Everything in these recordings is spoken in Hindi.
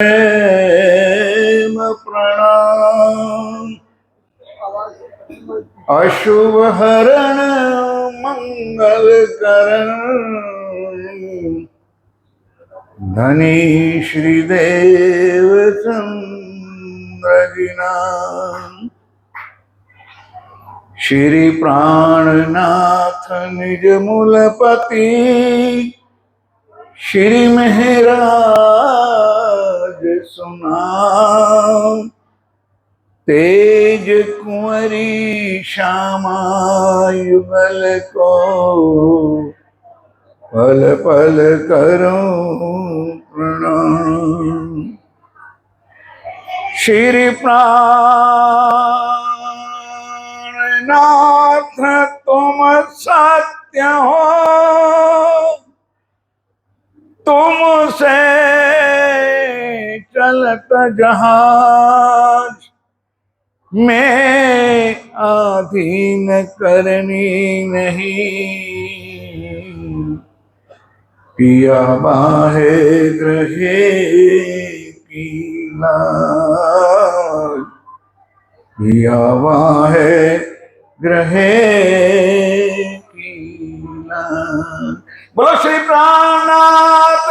प्रेम प्रणाम। अशुभ हरण मंगल करण धनी श्रीदेव चंद्रगिना श्री प्राणनाथ निज मूलपति श्री महराज सुनाम तेज कुंवरी श्यामा युगल को पल पल करो प्रणाम। श्री प्राणनाथ तुम सत्य हो, तुमसे चलत जहाज में अधीन करनी नहीं। पिया बाहे ग्रहे की लाज, पिया बाहे ग्रहे की लाज। बोलो श्री प्राणनाथ,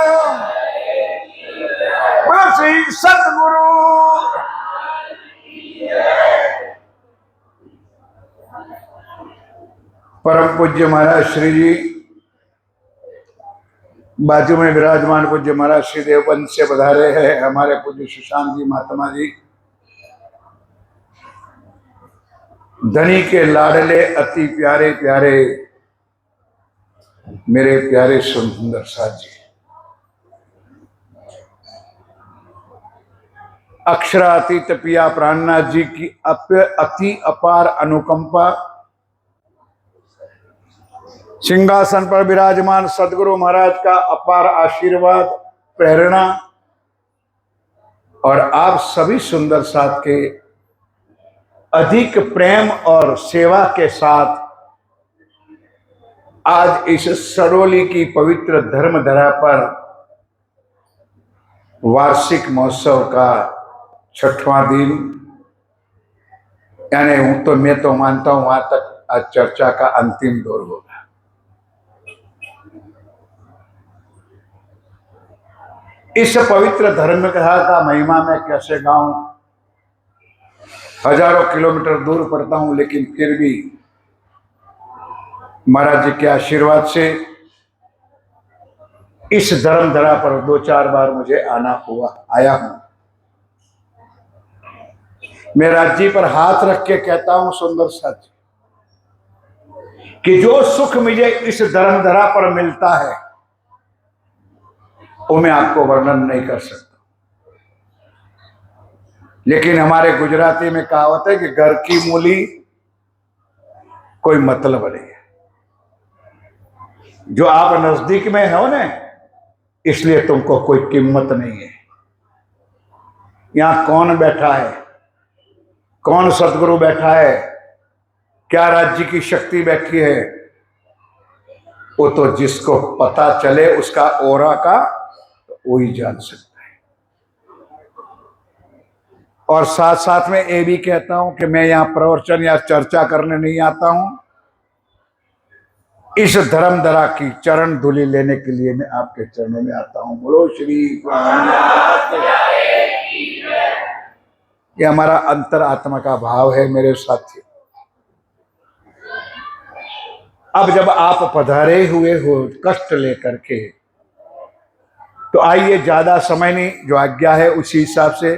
बोलो श्री सतगुरु। परम पूज्य महाराज श्री जी, बाजू में विराजमान पूज्य महाराज श्री देवबंद से पधारे हैं हमारे पूज्य सुशांत जी महात्मा जी, धनी के लाडले अति प्यारे प्यारे मेरे प्यारे सुंदर साथ जी, अक्षरातीत पिया प्राणनाथ जी की अति अपार अनुकंपा, सिंहासन पर विराजमान सदगुरु महाराज का अपार आशीर्वाद प्रेरणा और आप सभी सुंदर साथ के अधिक प्रेम और सेवा के साथ आज इस सरोली की पवित्र धर्मधरा पर वार्षिक महोत्सव का 6वां दिन, यानी मैं तो मानता हूं वहां तक आज चर्चा का अंतिम दौर होगा। इस पवित्र धर्म का महिमा मैं कैसे गाऊं, हजारों किलोमीटर दूर पड़ता हूं, लेकिन फिर भी महाराज जी के आशीर्वाद से इस धर्मधरा पर 2-4 बार मुझे आया हूं। मैं राज्य पर हाथ रख के कहता हूं सुंदर साथी कि जो सुख मुझे इस धर्मधरा पर मिलता है वो मैं आपको वर्णन नहीं कर सकता। लेकिन हमारे गुजराती में कहावत है कि घर की मूली कोई मतलब नहीं है। जो आप नजदीक में हो ना, इसलिए तुमको कोई कीमत नहीं है। यहां कौन बैठा है, कौन सतगुरु बैठा है, क्या राज्य की शक्ति बैठी है, वो तो जिसको पता चले उसका ओरा का वही जान सकता है। और साथ साथ में ये भी कहता हूं कि मैं यहां प्रवचन या चर्चा करने नहीं आता हूं, इस धर्मधरा की चरण धूलि लेने के लिए मैं आपके चरणों में आता हूं। बोलो श्री प्राणनाथ। ये हमारा अंतर आत्मा का भाव है मेरे साथी। अब जब आप पधारे हुए हो कष्ट लेकर के, तो आइए, ज्यादा समय नहीं, जो आज्ञा है उसी हिसाब से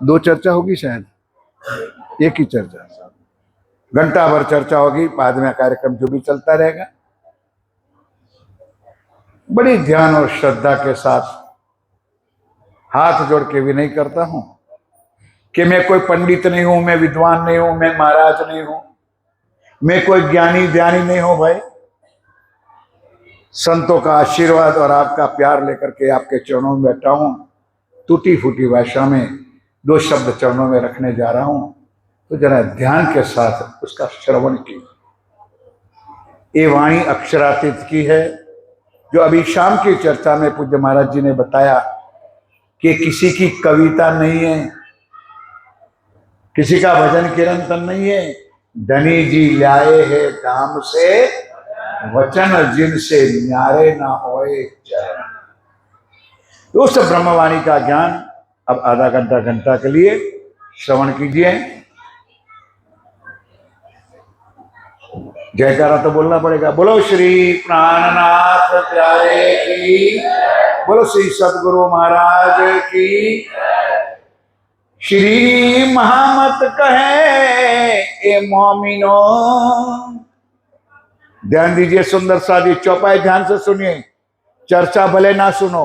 2 चर्चा होगी, शायद एक ही चर्चा, घंटा भर चर्चा होगी, बाद में कार्यक्रम जो भी चलता रहेगा। बड़ी ध्यान और श्रद्धा के साथ हाथ जोड़ के भी नहीं करता हूं कि मैं कोई पंडित नहीं हूं, मैं विद्वान नहीं हूं, मैं महाराज नहीं हूं, मैं कोई ज्ञानी ध्यानी नहीं हूं। भाई, संतों का आशीर्वाद और आपका प्यार लेकर के आपके चरणों में बैठा हूं। टूटी फूटी भाषा में 2 शब्द चरणों में रखने जा रहा हूं, तो जरा ध्यान के साथ उसका श्रवण कीजिए। ये वाणी अक्षरातीत की है, जो अभी शाम की चर्चा में पूज्य महाराज जी ने बताया कि किसी की कविता नहीं है, किसी का भजन कीर्तन नहीं है। धनी जी लाए है धाम से वचन, जिनसे न्यारे ना होए चरण। तो उस ब्रह्मवाणी का ज्ञान अब आधा घंटा घंटा के लिए श्रवण कीजिए। जयकारा तो बोलना पड़ेगा। बोलो श्री प्राणनाथ प्यारे की, बोलो श्री सदगुरु महाराज की। श्री महामत कहे ए मोमिनो। ध्यान दीजिए सुंदर सा जी, चौपाई ध्यान से सुनिए। चर्चा भले ना सुनो,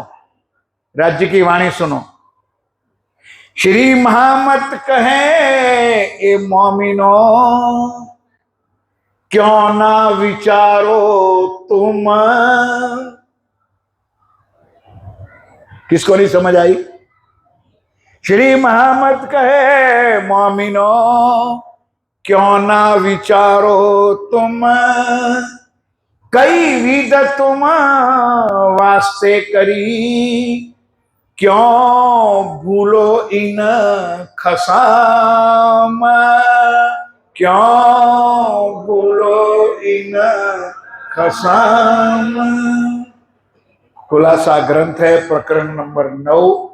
राज्य की वाणी सुनो। श्री महामत कहे ए मोमिनो, क्यों ना विचारो तुम। किसको नहीं समझ आई? श्री महामत कहे मोमिनो, क्यों ना विचारो तुम। कई विध तुम वास्ते करी, क्यों भूलो इन खसाम। क्यों भूलो इन खसाम। खुलासा ग्रंथ है, प्रकरण नंबर 9।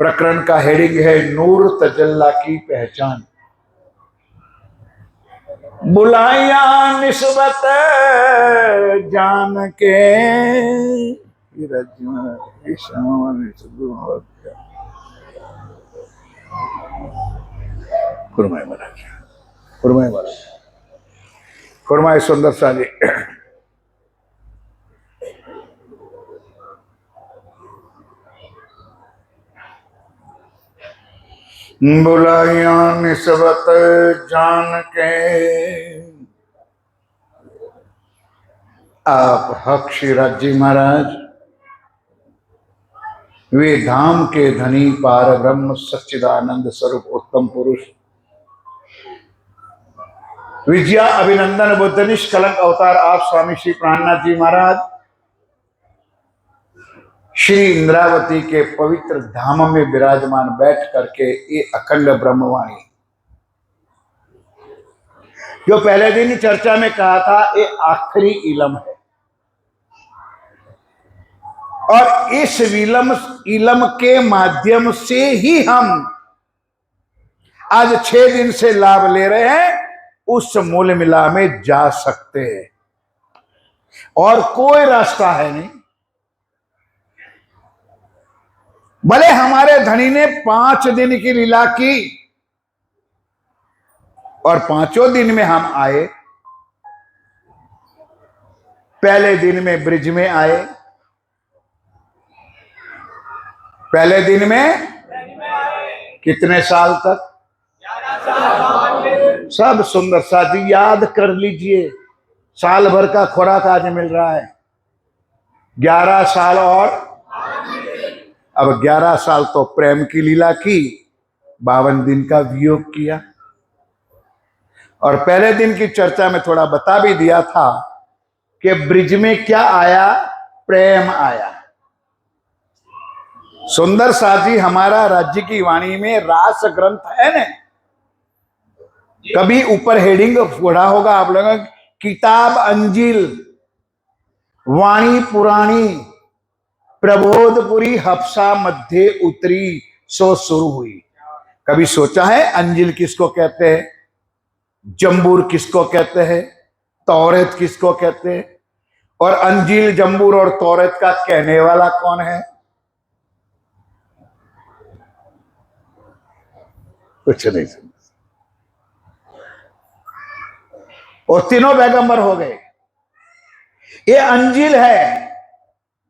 प्रकरण का हेडिंग है नूर तजल्ला की पहचान। बुलाया निस्बत जान के। फरमाए महाराज, फरमाए महाराज, फरमाए सुंदर सा जी। बुलाया निस्बत जान के, आप हक शिवराज जी महाराज वे धाम के धनी पार ब्रह्म सच्चिदानंद स्वरूप उत्तम पुरुष विजया अभिनंदन बुद्ध निष्कलंक अवतार आप स्वामी श्री प्राणनाथ जी महाराज श्री इंद्रावती के पवित्र धाम में विराजमान बैठ करके ये अखंड ब्रह्मवाणी जो पहले दिन चर्चा में कहा था, ये आखिरी इलम है। और इस इलम के माध्यम से ही हम आज 6 दिन से लाभ ले रहे हैं, उस मूल मिला में जा सकते हैं। और कोई रास्ता है नहीं। भले हमारे धनी ने 5 दिन की लीला की और 5 दिन में हम आए। पहले दिन में ब्रिज में आए, पहले दिन में कितने साल तक? सब सुंदर सा जी याद कर लीजिए। साल भर का खुराक आज मिल रहा है। 11 साल और अब 11 साल तो प्रेम की लीला की, 52 दिन का वियोग किया। और पहले दिन की चर्चा में थोड़ा बता भी दिया था कि ब्रिज में क्या आया? प्रेम आया। सुंदर सा जी हमारा राज्य की वाणी में रास ग्रंथ है ना, कभी ऊपर हेडिंग पढ़ा होगा आप लोगों, किताब अंजिल वाणी पुराणी प्रबोधपुरी हफ्सा मध्य उतरी सो शुरू हुई। कभी सोचा है अंजिल किसको कहते हैं, जंबूर किसको कहते हैं, तौरेत किसको कहते हैं, और अंजिल जंबूर और तौरेत का कहने वाला कौन है? कुछ नहीं समझ। और तीनों पैगंबर हो गए। ये अंजिल है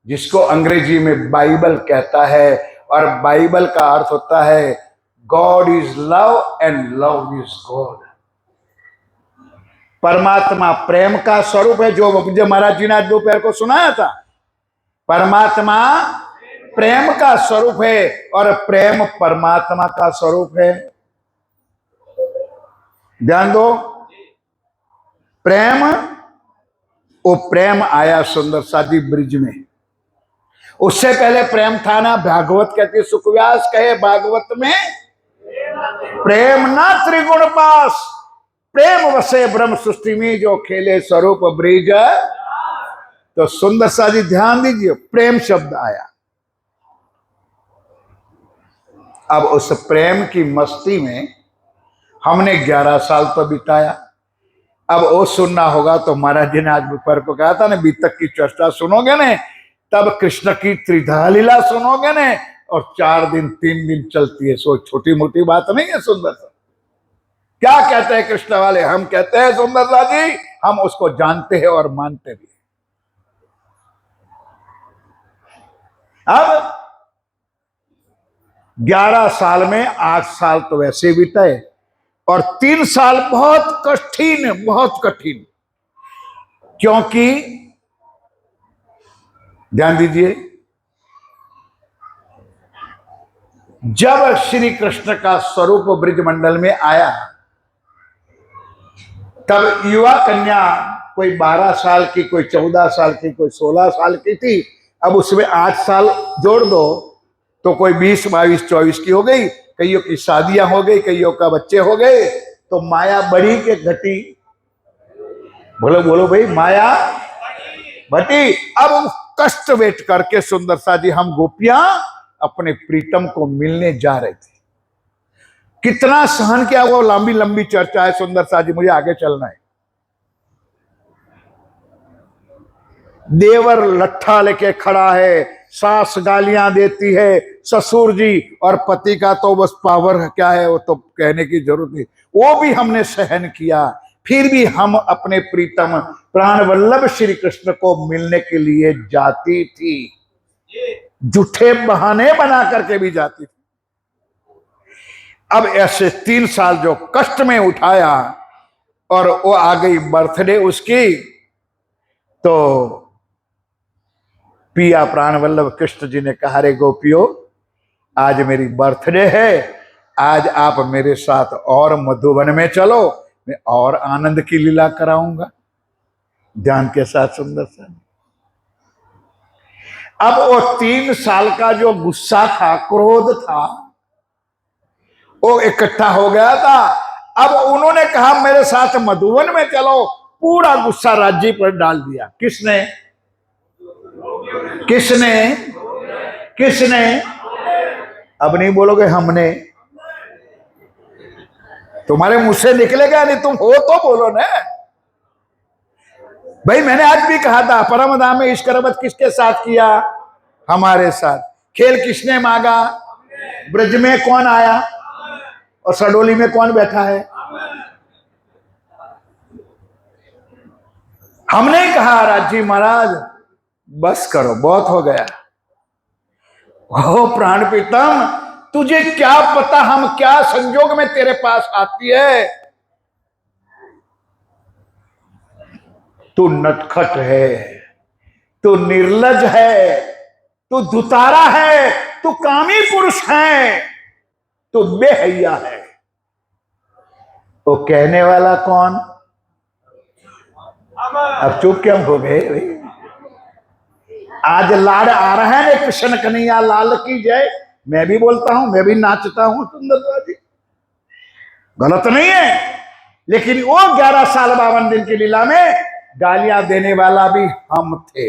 जिसको अंग्रेजी में बाइबल कहता है, और बाइबल का अर्थ होता है God is love and love is God. परमात्मा प्रेम का स्वरूप है, जो महाराज जी ने दोपहर को सुनाया था। परमात्मा प्रेम का स्वरूप है और प्रेम परमात्मा का स्वरूप है। ध्यान दो, प्रेम, वो प्रेम आया सुंदर सा जी ब्रिज में, उससे पहले प्रेम था ना, भागवत कहती सुखव्यास कहे भागवत में प्रेम ना त्रिगुण पास, प्रेम वसे ब्रह्म सृष्टि में जो खेले स्वरूप ब्रिज। तो सुंदर सा जी ध्यान दीजिए, प्रेम शब्द आया। अब उस प्रेम की मस्ती में हमने 11 साल तो बिताया। अब वो सुनना होगा तो महाराज जी ने आज दोपहर को कहा था ना, बीतक की चर्चा सुनोगे ने तब कृष्ण की त्रिधा लीला सुनोगे ने, और 4 दिन 3 दिन चलती है। सो छोटी मोटी बात नहीं है। सुंदर सा क्या कहते हैं कृष्ण वाले, हम कहते हैं सुंदर सा जी हम उसको जानते हैं और मानते भी। अब 11 साल में 8 साल तो वैसे बीते और 3 साल बहुत कठिन, बहुत कठिन। क्योंकि ध्यान दीजिए, जब श्री कृष्ण का स्वरूप ब्रिजमंडल में आया तब युवा कन्या कोई 12 साल की, कोई 14 साल की, कोई 16 साल की थी। अब उसमें 8 साल जोड़ दो तो कोई 20, 22, 24 की हो गई। कईयों की शादियां हो गई, कईयों का बच्चे हो गए। तो माया बढ़ी के घटी? बोलो बोलो भाई, माया बढ़ी। अब कष्ट वेट करके सुंदर सा जी हम गोपियां अपने प्रीतम को मिलने जा रहे थे। कितना सहन किया, वो लंबी लंबी चर्चा है सुंदर सा जी, मुझे आगे चलना है। देवर लट्ठा लेके खड़ा है, सास गालियां देती है, ससुर जी और पति का तो बस पावर क्या है वो तो कहने की जरूरत नहीं। वो भी हमने सहन किया, फिर भी हम अपने प्रीतम प्राण वल्लभ श्री कृष्ण को मिलने के लिए जाती थी। झूठे बहाने बना करके भी जाती थी। अब ऐसे 3 साल जो कष्ट में उठाया और वो आ गई बर्थडे उसकी, तो पिया प्राण वल्लभ कृष्ण जी ने कहा, रे गोपियों आज मेरी बर्थडे है, आज आप मेरे साथ और मधुवन में चलो, मैं और आनंद की लीला कराऊंगा। ध्यान के साथ सुंदर सा। अब वो 3 साल का जो गुस्सा था, क्रोध था, वो इकट्ठा हो गया था। अब उन्होंने कहा मेरे साथ मधुवन में चलो, पूरा गुस्सा राज्य पर डाल दिया। किसने किसने किसने? अब नहीं बोलोगे हमने, तुम्हारे मुंह से निकलेगा नहीं, तुम हो तो बोलो ना भाई। मैंने आज भी कहा था परम धाम में इश्करबत किसके साथ किया? हमारे साथ। खेल किसने मांगा? ब्रज में कौन आया और सडोली में कौन बैठा है? हमने कहा राजी महाराज बस करो, बहुत हो गया। ओ प्राण प्रीतम, तुझे क्या पता हम क्या संजोग में तेरे पास आती है। तू नटखट है, तू निर्लज है, तू दुतारा है, तू कामी पुरुष है, तू बेहया है। वो कहने वाला कौन? अब चुप क्यों हो गए? आज लाड आ रहा है कृष्ण कन्हैया लाल की जय। मैं भी बोलता हूं, मैं भी नाचता हूं सुंदर जी, गलत नहीं है। लेकिन वो 11 साल 52 दिन की लीला में गालियां देने वाला भी हम थे।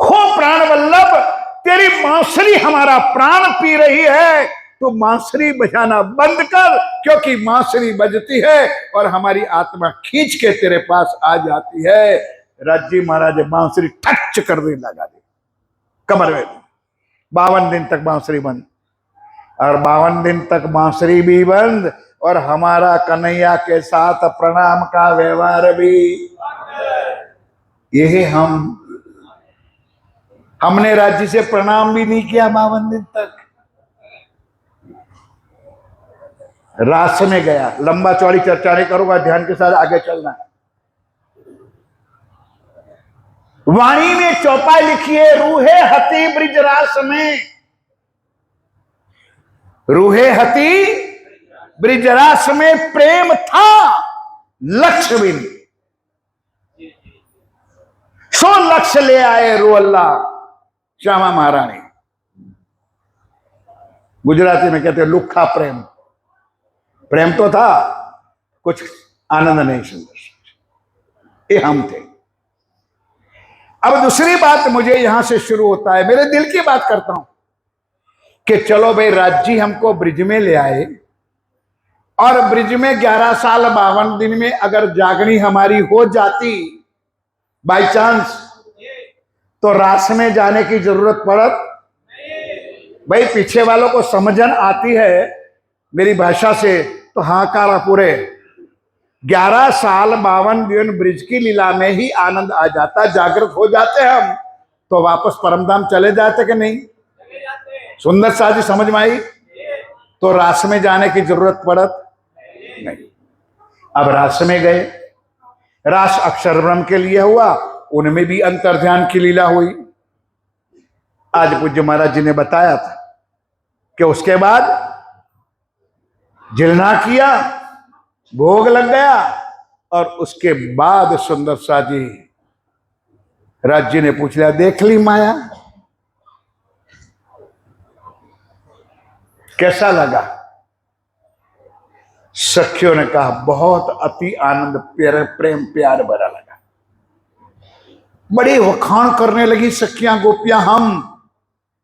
हो प्राण वल्लभ, तेरी बांसुरी हमारा प्राण पी रही है, तो बांसुरी बजाना बंद कर, क्योंकि बांसुरी बजती है और हमारी आत्मा खींच के तेरे पास आ जाती है। राज्य महाराज बांसुरी टच कर दे लगा दे कमर में। 52 दिन तक बांसुरी बंद, और 52 दिन तक बांसुरी भी बंद, और हमारा कन्हैया के साथ प्रणाम का व्यवहार भी। यही हमने राज्य से प्रणाम भी नहीं किया 52 दिन तक। रास में गया, लंबा चौड़ी चर्चा नहीं करूंगा, ध्यान के साथ आगे चलना है। वाणी में चौपाई लिखिए, रूहे हती ब्रिजरास में, रूहे हती ब्रिजरास में प्रेम था लक्ष्य भी। सो लक्ष्य ले आए रो अल्लाह श्यामा महारानी। गुजराती में कहते हैं लुखा प्रेम। प्रेम तो था, कुछ आनंद नहीं सुंदर, ये हम थे। अब दूसरी बात मुझे यहां से शुरू होता है, मेरे दिल की बात करता हूं कि चलो भाई राज जी हमको ब्रिज में ले आए, और ब्रिज में 11 साल 52 दिन में अगर जागनी हमारी हो जाती बाई चांस, तो रास में जाने की जरूरत पड़त। भाई पीछे वालों को समझन आती है मेरी भाषा से तो हाकारा पूरे। 11 साल 52 दिन ब्रिज की लीला में ही आनंद आ जाता, जागृत हो जाते हम, तो वापस परमधाम चले जाते कि नहीं? सुंदर सा जी समझ में आई? तो रास में जाने की जरूरत पड़त नहीं। अब रास में गए, रास अक्षर ब्रह्म के लिए हुआ, उनमें भी अंतर्ध्यान की लीला हुई। आज पूज्य महाराज जी ने बताया था कि उसके बाद जिलना किया, भोग लग गया, और उसके बाद सुंदर सा जी राज जी ने पूछ लिया देख ली माया, कैसा लगा? सखियों ने कहा बहुत अति आनंद प्रेम प्यार भरा लगा। बड़ी वखाण करने लगी सखियां गोपियां हम,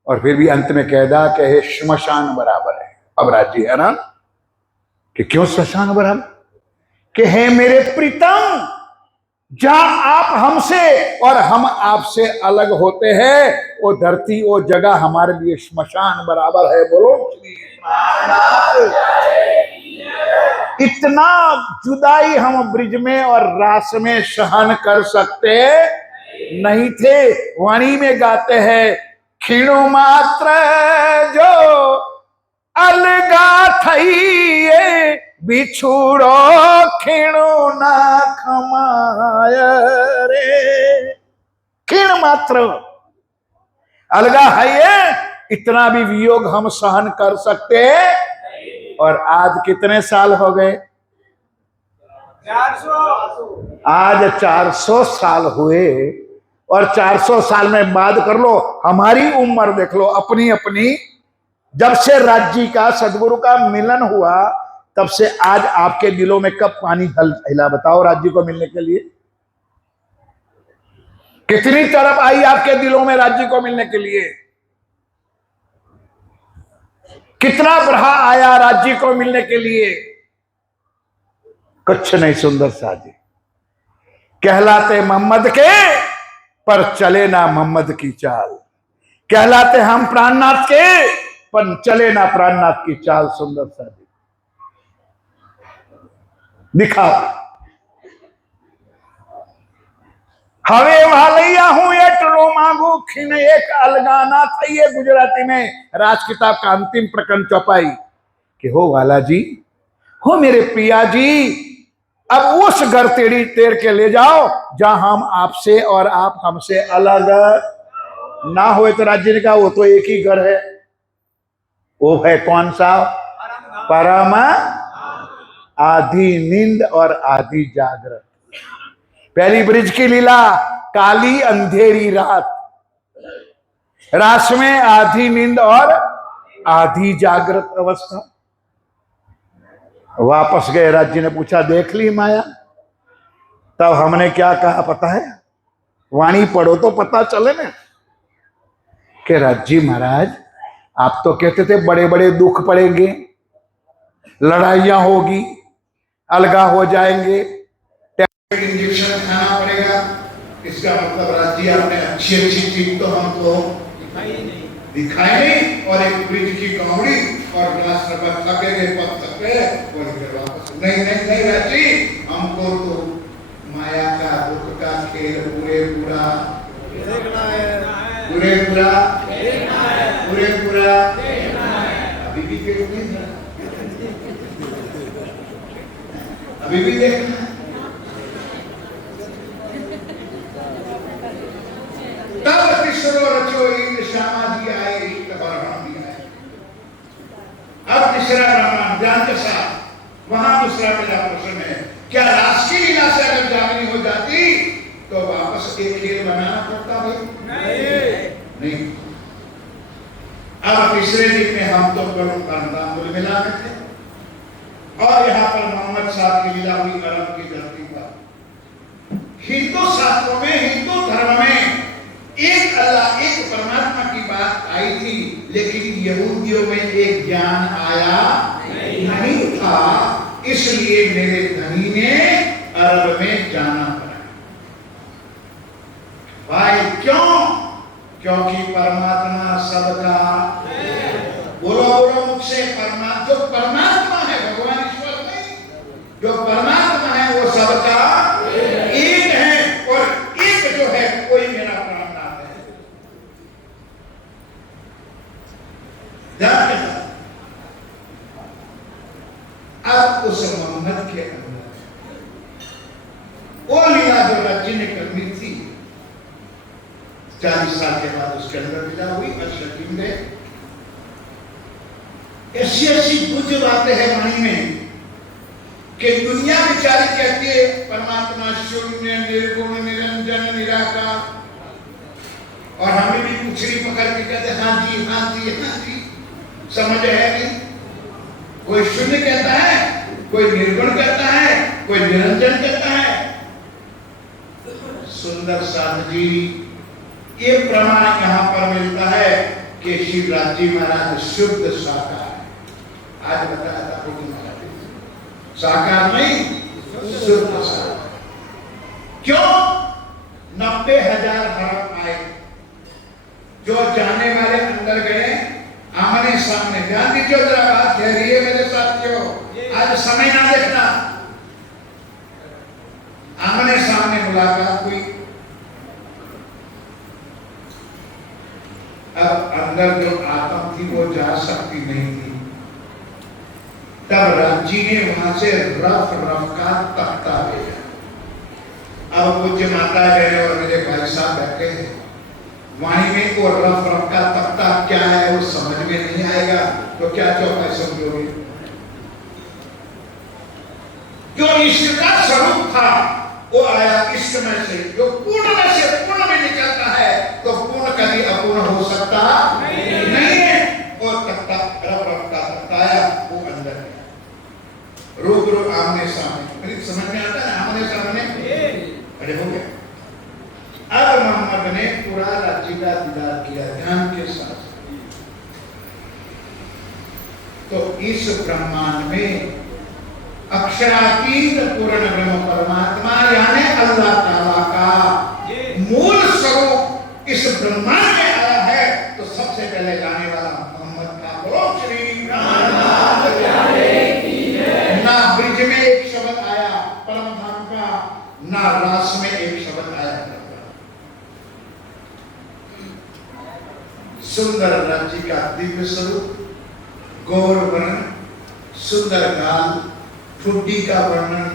और फिर भी अंत में कह दा कि हे श्मशान बराबर है। अब राजी है ना कि क्यों श्मशान बराबर? कि हे मेरे प्रीतम, जहां आप हमसे और हम आपसे अलग होते हैं, वो धरती वो जगह हमारे लिए श्मशान बराबर है। बोलो इतना जुदाई हम ब्रिज में और रास में सहन कर सकते नहीं थे। वाणी में गाते हैं खीणु मात्र जो अलगा थई बिछुड़ो खीणु ना खमाय रे। खीण मात्र अलगा है ये, इतना भी वियोग हम सहन कर सकते। और आज कितने साल हो गए? 400। आज 400 साल हुए, और 400 साल में बात कर लो, हमारी उम्र देख लो अपनी अपनी। जब से राज जी का सदगुरु का मिलन हुआ, तब से आज आपके दिलों में कब पानी हिला? बताओ राज जी को मिलने के लिए कितनी तरफ आई आपके दिलों में राज जी को मिलने के लिए? कितना बढ़ा आया राज जी को मिलने के लिए? कुछ नहीं। सुंदर सा जी कहलाते मोहम्मद के, पर चले ना मोहम्मद की चाल। कहलाते हम प्राणनाथ के, पर चले ना प्राणनाथ की चाल। सुंदर सा जी दिखाओ। हवे वालैया हूं एटलो मांगू खीन एक अलगाना था। ये गुजराती में राज किताब का अंतिम प्रकरण चौपाई कि हो वाला जी, हो मेरे पिया जी, अब उस घर तेड़ी तेर के ले जाओ जहां हम आपसे और आप हमसे अलग ना हुए। तो राज्य ने कहा वो तो एक ही घर है। वो है कौन सा? परम आधी नींद और आधी जागृत। पहली ब्रिज की लीला काली अंधेरी रात, रास में आधी नींद और आधी जागृत अवस्था। वापस गए, राज्य ने पूछा देख ली माया? तब हमने क्या कहा पता है? वाणी पढ़ो तो पता चले ना कि राज्य महाराज आप तो कहते थे बड़े बड़े दुख पड़ेंगे, लड़ाइयां होगी, अलगा हो जाएंगे, इंजेक्शन खाना पड़ेगा। इसका मतलब राज्य आपने अच्छी अच्छी चीज तो हमको दिखाई नहीं, और एक ब्रिज की कौड़ी और ग्लास रबर थके गए पद थके और फिर वापस। नहीं नहीं नहीं राज्य, हमको तो माया का दुख का खेल पूरे पूरा देखना है, पूरे पूरा देखना है, पूरे पूरा देखना है। अभी भी देखना है, अभी भी देखना है। तब तीसरो रचो इंद्र श्यामा जी आए, एक ब्राह्मण भी आए। अब तीसरा ब्राह्मण ज्ञान के साथ वहां दूसरा मेरा प्रश्न है, क्या रास की लीला से अगर जागनी हो जाती तो वापस एक खेल बनाना पड़ता भाई? नहीं। अब तीसरे दिन में हम तो कुल मिला थे और यहाँ पर मोहम्मद साहब की लीला हुई अरब की धरती पर। हिंदू शास्त्रों में, हिंदू धर्म में एक अल्लाह, एक परमात्मा की बात आई थी, लेकिन यहूदियों में एक ज्ञान आया नहीं था। इसलिए मेरे धनी ने अरब में जाना पड़ा। भाई क्यों? क्योंकि परमात्मा सबका, बोलो बोलो मुख से, जो परमात्मा है, भगवान ईश्वर नहीं, जो परमात्मा है वो सबका एक है, और एक जो है कोई मेरा प्राणनाथ है। अब उस मोहम्मद के अंदर वो लीला जो राज्य ने करनी थी, 40 साल के बाद उसके अंदर लीला हुई। अशकीम ने ऐसी ऐसी कुछ बातें हैं वाणी में कि दुनिया बेचारी कहती है परमात्मा शून्य, निर्गुण, निरंजन, निराकार, और हमें भी पुछड़ी पकड़ के कहते हाँ जी हाँ जी हाँ जी। समझ है कि कोई शून्य कहता है, कोई निर्गुण कहता है, कोई निरंजन कहता है। सुंदर साध जी, ये प्रमाण यहाँ पर मिलता है कि शिवराज जी महाराज शुद्ध शाकाहार। आज बताया था शाकाहार नहीं, शुद्ध शाकाहार। क्यों? 90,000 हड़प आए, जो जाने वाले अंदर गए आमने सामने। ध्यान दीजिए जरा बात गहरी है मेरे साथियों, आज समय ना देखना। आमने सामने मुलाकात हुई। अब अंदर जो आत्मा थी वो जा सकती नहीं थी। तब राजी ने वहां से रफ का तख्ता भेजा। अब पूज्य माता बहन और मेरे भाई साहब बैठे हैं, वाणी में वो रफ का तख्ता क्या है वो समझ में नहीं आएगा तो क्या चौपाई समझोगे? जो इश्क का स्वरूप था वो आया इश्क में से, जो पूर्ण में से पूर्ण में निकलता है, तो पूर्ण कभी अपूर्ण हो सकता नहीं है। और तख्ता रफ का तख्ता आया, वो अंदर गया। रूबरू आमने सामने, समझ में आता है? आमने सामने खड़े हो गए। अब मोहम्मद ने पूरा राज्य का दीदार किया ध्यान के साथ। तो इस ब्रह्मांड में अक्षरातीत पूर्ण ब्रह्म परमात्मा यानी अल्लाह ताला का मूल स्वरूप इस ब्रह्मांड में आया है। तो सबसे पहले गाने वाला मोहम्मद का बोलो श्री राम। ना ब्रिज में एक शब्द आया परम धाम का, ना रास में एक शब्द आया। सुंदर राज्य का दिव्य स्वरूप, गौर वर्ण, सुंदर गाल, ठुड्डी का वर्णन,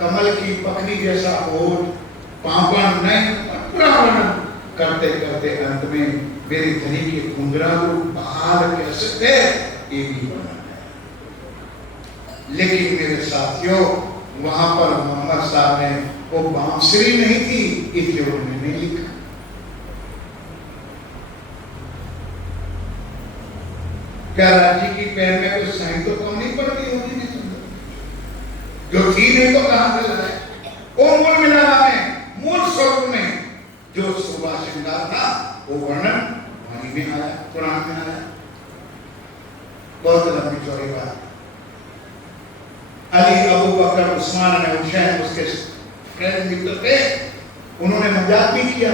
कमल की पखरी जैसा होठ, पापन नहीं, पूरा वर्णन करते करते अंत में मेरी धनी के घुंघरालू बाल कैसे थे ये भी वर्णन है। लेकिन मेरे साथियों, वहां पर मोहम्मद साहब ने वो बांसुरी नहीं थी इसलिए उन्होंने नहीं लिखा। क्या राजी की पैर में कुछ साई तो कम नहीं पड़ रही होगी? जो थी नहीं तो कहां से लाए? वो मूल मिलाना में, मूल स्वरूप में जो शोभा श्रृंगार था वो वर्णन वाणी में आया, कुरान में आया। बहुत लंबी चौड़ी बात। अली, अबू बकर, उस्मान ने, हुसैन उसके फ्रेंड मित्र थे, उन्होंने मजाक भी किया,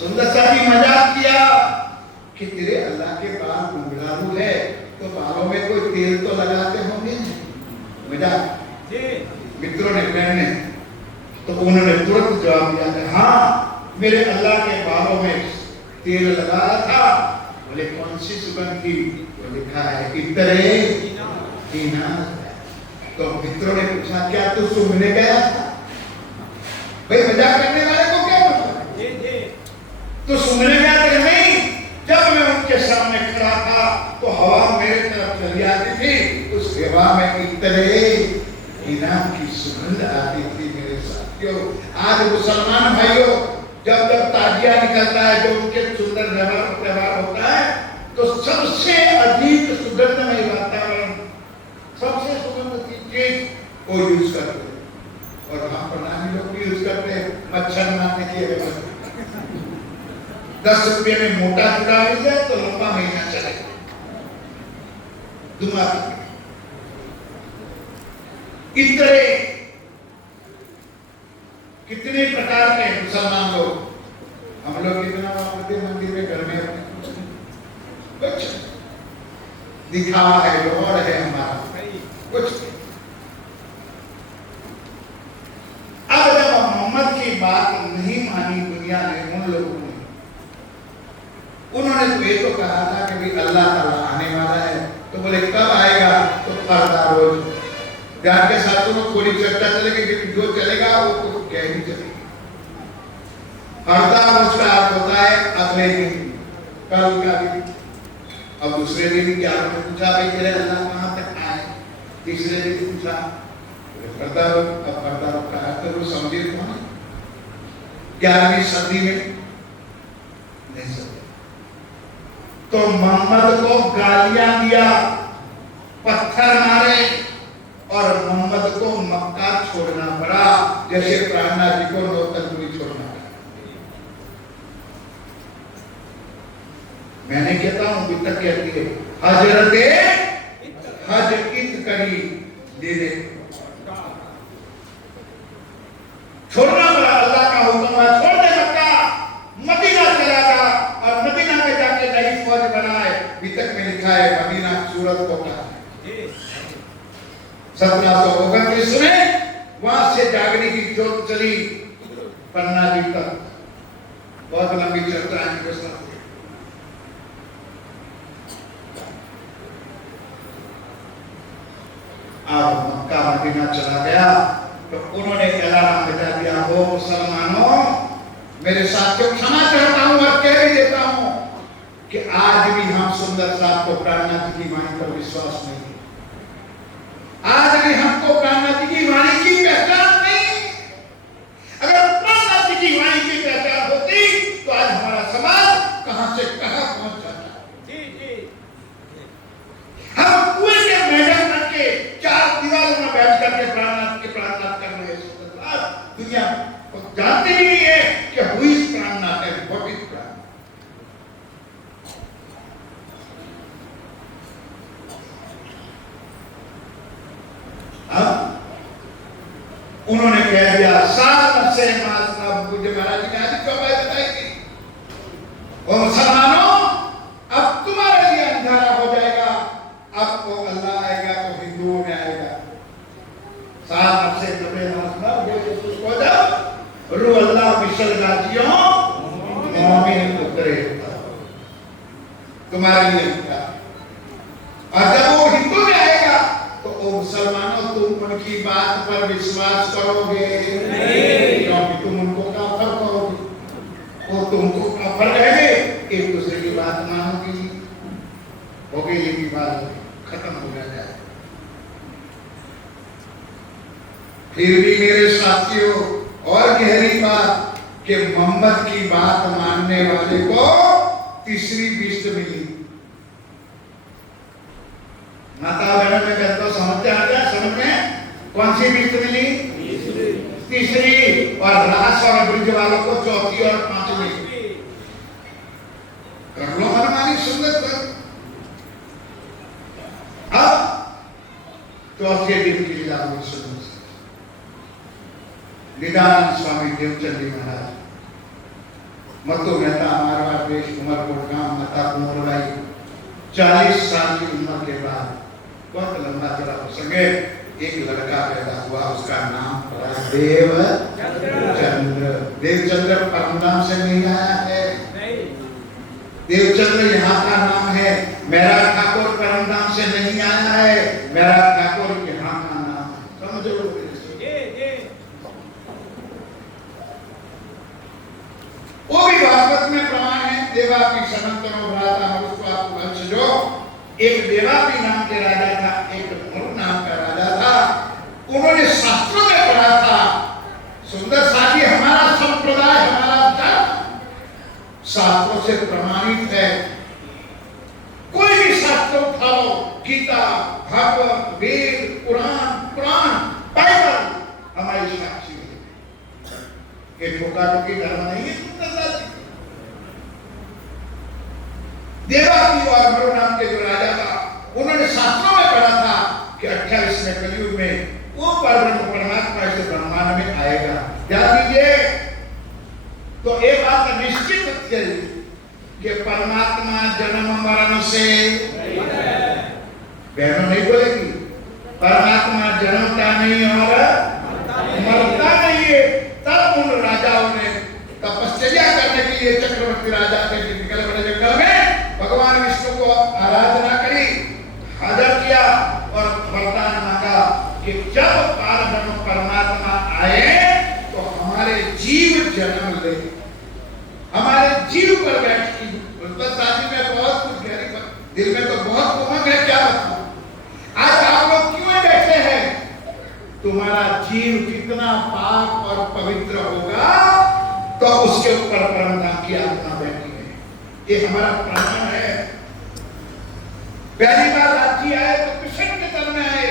सुंदर सा भी मजाक किया कि तेरे अल्लाह के बाल घुंघरालू है तो बालों में कोई तेल तो लगाते होंगे। मजाक मित्रों ने, बहन ने, तो उन्होंने तुरंत जवाब दिया कि हाँ मेरे अल्लाह के बालों में तेल लगाया था। बोले कौन सी सुगंध की? तो लिखा है इतरे कीना। तो मित्रों ने पूछा क्या तू सूंघने गया था? भाई मजाक करने वाले को क्या बोलता? तो सूंघने गया था? नहीं, जब मैं उनके सामने खड़ा था तो हवा मेरे तरफ चली आती थी, उस हवा में इतरे कीना की सुगंध आती थी। मेरे साथियों, आज आज मुसलमान भाइयों जब जब ताजिया निकलता है, जो उनके सुंदर व्यवहार होता है, तो सबसे अधिक सुगंधमय वातावरण, सबसे सुगंध की चीज वो यूज करते हैं। और हम प्रणामी लोग भी यूज करते हैं मच्छर मारने की व्यवस्था। 10 रुपये में मोटा चूड़ा मिल जाए तो लंबा महीना चलेगा। दिमाग इतने कितने प्रकार के मुसलमान लोग, हम लोग कितना मंदिर में घर में कुछ दिखावा है, लोड़ है हमारा कुछ। अब जब मोहम्मद की बात नहीं मानी दुनिया ने, उन लोगों ने, उन्होंने तो ये तो कहा था कि भी अल्लाह ताला आने वाला है, तो बोले कब आएगा, तो पर्दा रोज ध्यान के साथ तो थोड़ी चर्चा चलेगी, क्योंकि जो चलेगा वो तो कह ही चलेगी। पर्दा रोज का आप होता है अगले दिन, कल का दिन, अब दूसरे दिन क्या आपने पूछा भाई तेरे अल्लाह कहाँ तक आए, तीसरे दिन पूछा पर्दा रोज। अब पर्दा रोज का अर्थ वो समझे कौन? 11वीं सदी में नहीं समझे तो मोहम्मद को गालियां दिया, पत्थर मारे और मोहम्मद को मक्का छोड़ना पड़ा, जैसे प्राणनाथ जी को नौतनपुरी छोड़ना पड़ा। मैंने कहता हूं अभी तक कहती है हजरते हज इत करी दे दे, छोड़ना पड़ा, अल्लाह का हुक्म है छोड़ दे मक्का, मदीना चला जा और मदीना में जाके नई फौज बनाए। अभी तक में लिखा है मदीना सूरत को कहा 1729 में वहां से जागने की जोत चली पन्ना जी तक, बहुत लंबी चर्चा है कृष्ण। अब मक्का मदीना चला गया तो उन्होंने अलार्म बजा दिया, हो मुसलमानों मेरे साथियों क्षमा चाहता हूं और कह भी देता हूं कि आज भी हम सुंदर साहब को प्राणनाथ की वाणी पर विश्वास नहीं, आज भी हमको प्राणनाथ की वाणी की पहचान नहीं। अगर प्राणनाथ की वाणी की पहचान होती तो आज हमारा समाज कहां से कहां पहुंच जाता। जी जी, हम कुएं के मैदान करके 4 दीवारों में बैठ करके प्राणनाथ कर रहे हैं। दुनिया जानती भी नहीं है कि हुई प्राणनाथ है, भौतिक प्राण। उन्होंने कह दिया साल से मुझे महाराज जी ने आज क्यों बात बताई थी, और मुसलमानों अब तुम्हारे लिए अंधारा हो जाएगा, अब तो अल्लाह आएगा तो हिंदुओं में आएगा। साल से को जब रू अल्लाह मिशल गाजियों मोमिन उतरे तुम्हारे लिए, और जब वो हिंदू में आएगा तो ओ मुसलमानों तुम उनकी बात पर विश्वास करोगे नहीं, क्योंकि तुम उनको काफर कहोगे, वो तुमको काफर कहेंगे, एक दूसरे की बात मानोगी, हो गई ये बात खत्म हो जाएगा। फिर भी मेरे साथियों और गहरी बात कि मोहम्मद की बात मानने वाले को तीसरी बिस्त मिली। माता बहन में कहते हो समझते आते हैं, समझ में कौन सी बिस्त मिली? तीसरी। और रास और ब्रिज वालों को चौथी और पांचवी। कर लो हमारी सुंदर कर। अब चौथे दिन की लीला हुई सुंदर निदान स्वामी देवचंदी महाराज, मत्तो मेहता मारवाड़ देश उमरकोट गांव माता कुंवरबाई 40 साल की उम्र के बाद बहुत लंबा चला हो सके एक लड़का पैदा हुआ, उसका नाम पड़ा देवचंद्र। देवचंद्र परमधाम से नहीं आया है, देवचंद्र यहाँ का नाम है। मेरा ठाकुर परमधाम से नहीं आया है, मेरा ठाकुर यहाँ का नाम है। समझो वो भी भागवत में प्रमाण है। देवापी सनातनो भ्राता मरुत्वा वंशजो, एक देवापी नाम के राजा था, एक मरु नाम का राजा था। उन्होंने शास्त्रों में पढ़ा था सुंदर साथी हमारा शास्त्रों से प्रमाणित है। कोई भी शास्त्र उठाओ, गीता, भागवत, वेद, पुराण, बाइबल हमारी साक्षी है। ये ठोका ठोकी धर्म नहीं है। देवाकी और मरु नाम के जो राजा था, उन्होंने शास्त्रों में पढ़ा था कि 28वें कलयुग में वो परमात्मा इस ब्रह्मांड में आएगा। ध्यान दीजिए, तो एक बात निश्चित है कि परमात्मा जन्म मरण से, बहनों नहीं बोलेगी, परमात्मा जन्मता नहीं और मरता नहीं है। तब उन राजाओं ने तपस्या करने के लिए चक्रवर्ती राजा के निकल बड़े जंगल में भगवान विष्णु को आराधना करी, हाजिर किया और वरदान मांगा कि जब पारब्रह्म परमात्मा आए तो हमारे जीव जन्म ले, हमारे जीव पर बैठी। शादी में बहुत कुछ गहरी, दिल में तो बहुत उमंग है, क्या बताऊं। आज आप लोग क्यों बैठे हैं? तुम्हारा जीव कितना पाक और पवित्र होगा तो उसके ऊपर परमधाम की आत्मा बैठी है। ये हमारा प्रमाण है। पहली बार राजी आए तो कृष्ण के तन में आए।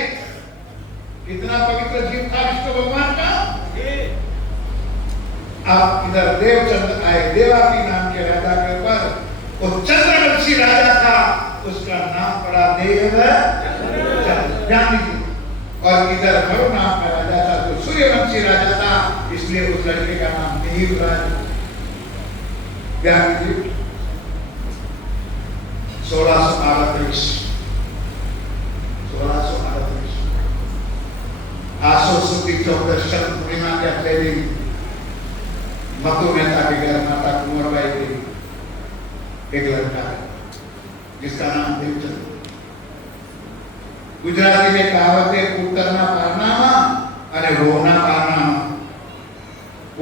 कितना पवित्र जीव था विष्णु भगवान का। आप इधर देवचंद्र आए, देवाकी नाम के राजा के ऊपर, वो चंद्रवंशी राजा था, उसका नाम पड़ा देवचंद्र। ध्यान दीजिए। और इधर मरु नाम का राजा था, जो सूर्यवंशी राजा था, इसलिए उस लड़के का नाम देवराज। ध्यान दीजिए। 1638 आसो सुदी 14 शरद पूर्णिमा के अगले दिन मथु मेहता के घर माता कुंवरबाई के एक लड़का है जिसका नाम देवचंद्र। गुजराती में कहावत है, उत्तरना पारनामा अरे रोना पारनामा।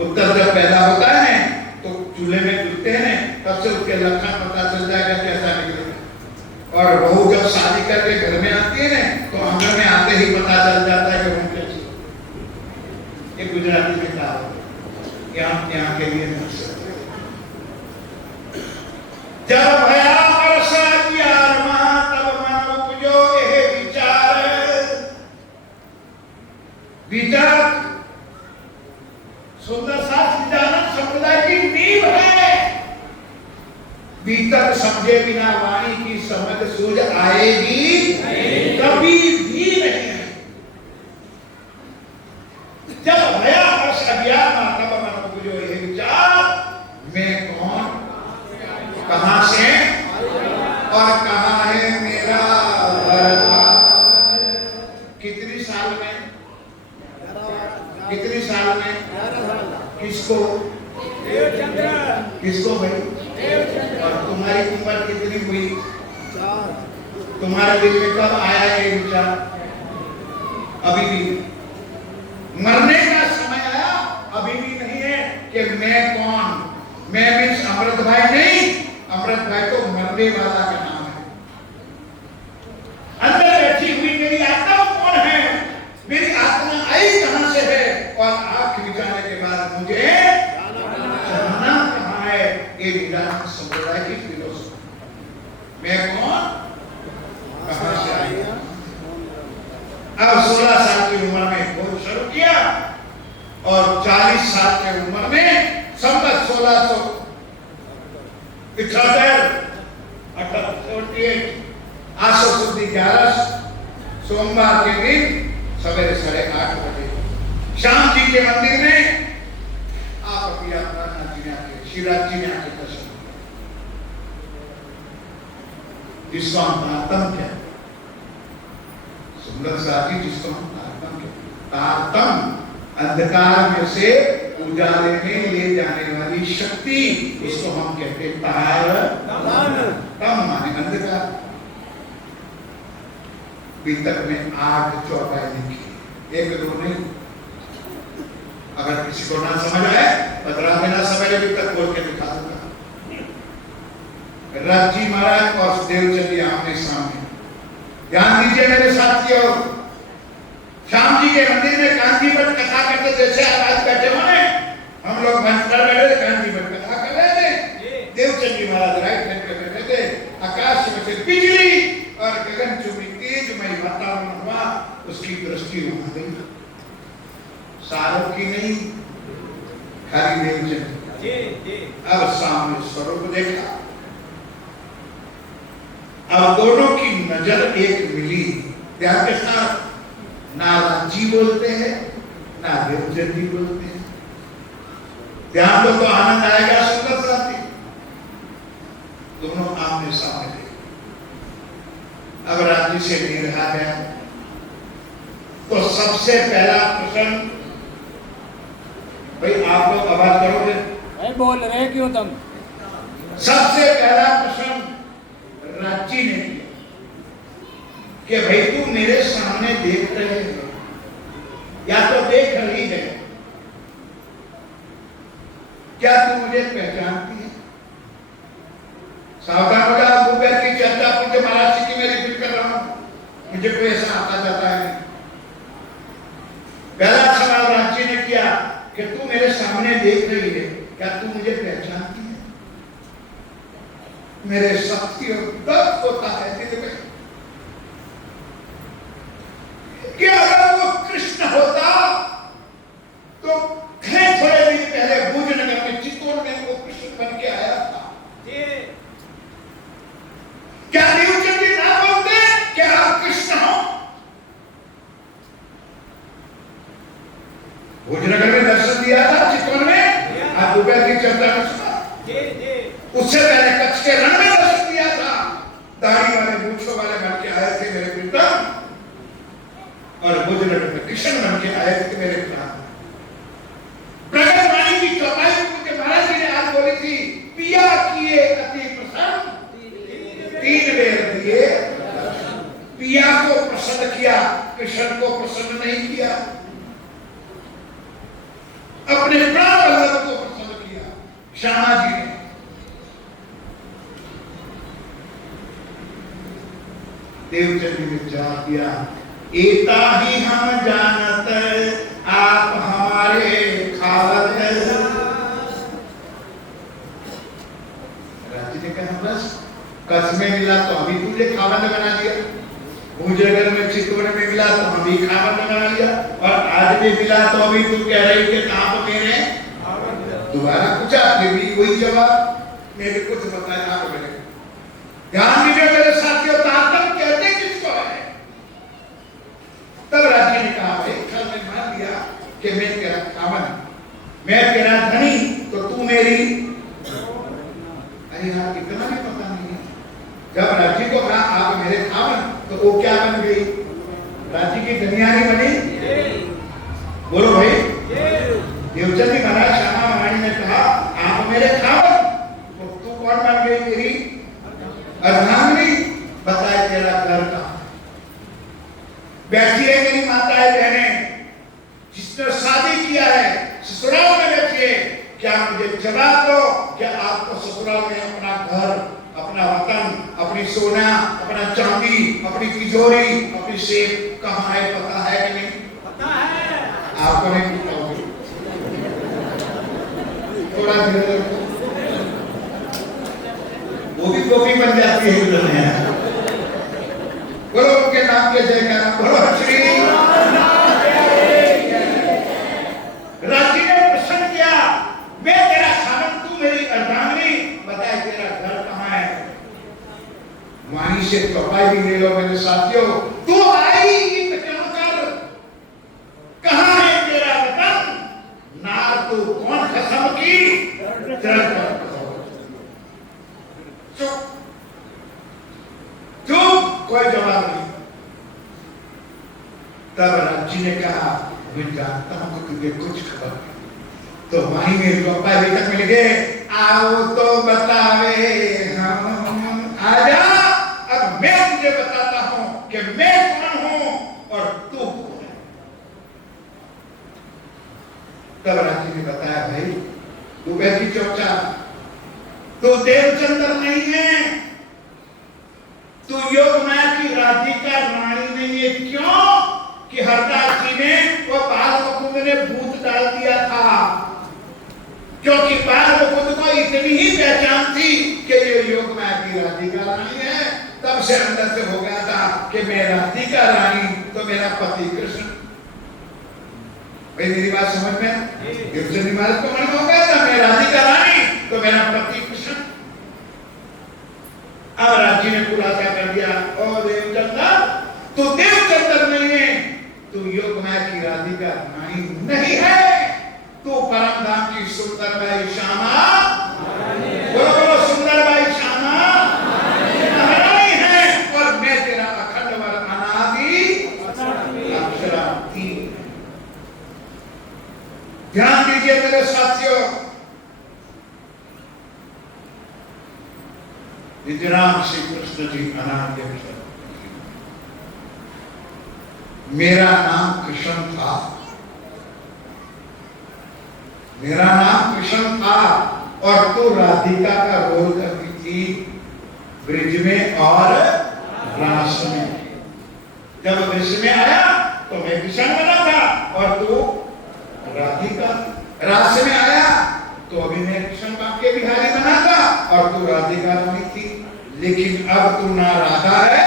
उत्तर जब पैदा होता है तो चूल्हे में डूबते हैं, तब से उसके लक्षण पता चल जाएगा कैसा निकलेगा। और बहू जब शादी करके घर में आती है तो आंगन में आते ही पता चल जाता है कि वो कैसी। ये गुजराती में कहावत है, यहाँ के लिए नहीं सकते। जब भया वर्षा की आरमा तब मन उपजो यह विचार सुंदर शास्त्र विचारक संप्रदाय की नींव है। भीतर समझे बिना वाणी की समझ सूझ आएगी कभी भी नहीं। जब भया वर्ष अज्ञान तब मन उपजो यह विचार, मैं कौन, कहां से और कहां है मेरा घर। कितनी साल में, कितनी साल में, किसको, किसको भाई। और तुम्हारी उम्र कितनी हुई, तुम्हारे दिल में कब आया ये विचार? अभी भी मरने का समय आया, अभी भी नहीं है कि मैं कौन। मैं मीन्स अमृत भाई नहीं, अमृत भाई तो मरने वाला का नाम है। अंदर बैठी हुई मेरी आत्मा कौन है, मेरी आत्मा आई कहां से है, और आंख मिटाने के बाद मुझे जाना कहां है। ये विधान संप्रदाय की फिलोसफी। मैं कौन, कहां से आया। अब 16 साल की उम्र में बोल शुरू किया और 40 साल की उम्र में संवत 1678 आसो सुदी 11 सोमवार के दिन सवेरे 8:30 बजे श्याम जी के मंदिर में आप अपनी यात्रा जी ने आके, शिवराज जी ने आके दर्शन किया, जिसको हम तारतम कहते हैं। सुंदर साथी जिसको हम तारतम कहते हैं। तारतम अंधकार में से उजाले में ले जाने वाली शक्ति, उसको हम कहते हैं तारतम माने अंधकार। पीतक में 8 चौपाई लिखी, 1-2 नहीं। अगर किसी को ना समझ आए 15 महीना समय भी तक बोल के दिखा दूंगा। राजी महाराज और देवचंदी आमने सामने। ध्यान दीजिए मेरे साथियों, श्याम जी के मंदिर में कांजी भट्ट कथा करते, जैसे आप आज बैठे हो, हम लोग मंच पर बैठे थे, कांजी भट्ट कथा कर रहे थे। से बिजली और गगनचुंबी तेजमय वातावरण हुआ, उसकी दृष्टि वहां गई, सारों की नहीं, हरिदेव जी। अब सामने स्वरूप देखा, अब दोनों की नजर एक मिली। ध्यान के साथ, ना राजी बोलते हैं ना देवचंद जी बोलते हैं। ध्यान तो आनंद आएगा सुंदर साथी, दोनों आमने सामने थे। अब राज्य से नहीं रहा गया, तो सबसे पहला प्रश्न, भाई आप लोग आवाज करोगे, भाई बोल रहे क्यों तुम? सबसे पहला प्रश्न राज्य ने किया कि भाई तू मेरे सामने देख रहे हो या तो देख रही है, क्या तू मुझे पहचानती है? सावधान हो जाओ, दोपहर की चर्चा पूछे महाराज जी की मैं रिपीट कर रहा हूं, मुझे कोई ऐसा आता जाता है। पहला सवाल राज्य ने किया कि तू मेरे सामने देख रही है, क्या तू मुझे पहचानती है? मेरे साथियों, दर्द होता है दिल में कि अगर वो कृष्ण होता तो थोड़े दिन पहले भुजनगर में चित्तौड़ में वो कृष्ण बन के आया था। क्या देवचंद जी ना बोलते कि आप कृष्ण हो? भुजनगर में दर्शन दिया था, चित्तौड़ में आप दोपहर की चर्चा में सुना। उससे पहले कच्छ के रण में दर्शन दिया था, दाढ़ी वाले मूंछों वाले बन के आए थे मेरे प्रीतम, और भुजनगर में कृष्ण बन के आए थे मेरे प्राण। प्रगट वाणी की चौपाई मुझे महाराज जी ने आज बोली थी, पिया किए अति प्रसन्न, 3 बेर दिए। पिया को प्रसन्न किया, कृष्ण को प्रसन्न नहीं किया, अपने प्राण वल्लभ को प्रसन्न किया श्यामा जी ने। देवचंद जी ने जवाब दिया, एता ही हम जानत आप हमारे खावत। राज्य ने कहा बस कच्छ में मिला तो अभी तुझे खावत बना दिया, भुजनगर में चित्तौड़ में मिला तो हम भी खावत बना लिया, और आज भी मिला तो अभी तू कह रही कि कहां पे मेरे। दोबारा पूछा, फिर भी कोई जवाब मेरे कुछ बताया आप मेरे। ध्यान दीजिए मेरे साथियों, ताकत कहते किसको है? तब राज्य ने कहा, भाई कल मैं मान लिया कि मैं तेरा खावन, मैं तेरा धनी, तो तू मेरी। अरे यार इतना भी पता नहीं है। जब राज्य को कहा आप मेरे खावन, तो वो क्या बन गई? राज्य की धनियारी बनी। बोलो भाई, देवचंद जी महाराज श्यामा महारानी ने कहा आप मेरे खावन, तो तू कौन बन गई? मेरी अर्धांगिनी। बताए तेरा घर का बैठी है मेरी माताएं बहनें, जिसने शादी किया है ससुराल में बैठी है, क्या मुझे जवाब दो कि आपको ससुराल में अपना घर, अपना वतन, अपनी सोना, अपना चांदी, अपनी तिजोरी, अपनी सेब कहाँ है पता है कि नहीं? पता है। आपको नहीं पता होगी, थोड़ा धीरे, वो भी गोपी बन जाती है। बोलो उनके नाम के जयकारा, बोलो श्री। राज्य ने प्रश्न किया, मैं तेरा खावन, तू मेरी अर्धांगिनी, बताए तेरा घर कहाँ है? वाणी से चौपाई भी ले लो मेरे साथियों, तू आई इत कर, कहाँ है तेरा वतन? ना तू कौन कसम की चुप चुप, कोई जवाब नहीं। तब राज्य ने कहा, मैं जानता हूं कि तुझे कुछ खबर नहीं, तो वहीं मेरे पापा अभी तक मिल गए, आओ तो बतावे हम, आजा अब मैं तुझे बताता हूं कि मैं कौन हूं और तू कौन है। तब राज्य ने बताया, भाई तू बैठी चौचा, तू देवचंद्र नहीं है, तू योगमाया की राधिका रानी नहीं है। क्यों? कि हरदास जी ने वो बाल मुकुंद ने भूत डाल दिया था, क्योंकि बाल मुकुंद को इतनी ही पहचान थी कि ये योगमाया की राधिका रानी है। तब से अंदर से हो गया था कि मैं राधिका रानी तो मेरा पति कृष्ण। भाई मेरी बात समझ में? देवचंदी महाराज को मन में हो गया था मैं राधिका रानी तो मेरा पति कृष्ण। अब राजी ने खुलासा कर दिया, ओ देवचंदा तू देवचंद्र नहीं है, तू योगमाया की राधिका रानी नहीं है, तू परम धाम की सुंदर बाई श्यामा, बोलो बोलो सुंदर बाई श्यामा महारानी है, और मैं तेरा अखंड वर अनादि अक्षरार्थी। ध्यान दीजिए मेरे साथियों, विद्याराम श्री कृष्ण जी अनादि अक्षर। मेरा नाम कृष्ण था, मेरा नाम कृष्ण था, और तू राधिका का रोल करती थी ब्रिज में और रास में। जब ब्रिज में आया तो मैं कृष्ण बना था और तू राधिका, रास में आया तो अभी मैं कृष्ण बाप के बिहारी बना था और तू राधिका बनी थी। लेकिन अब तू ना राधा है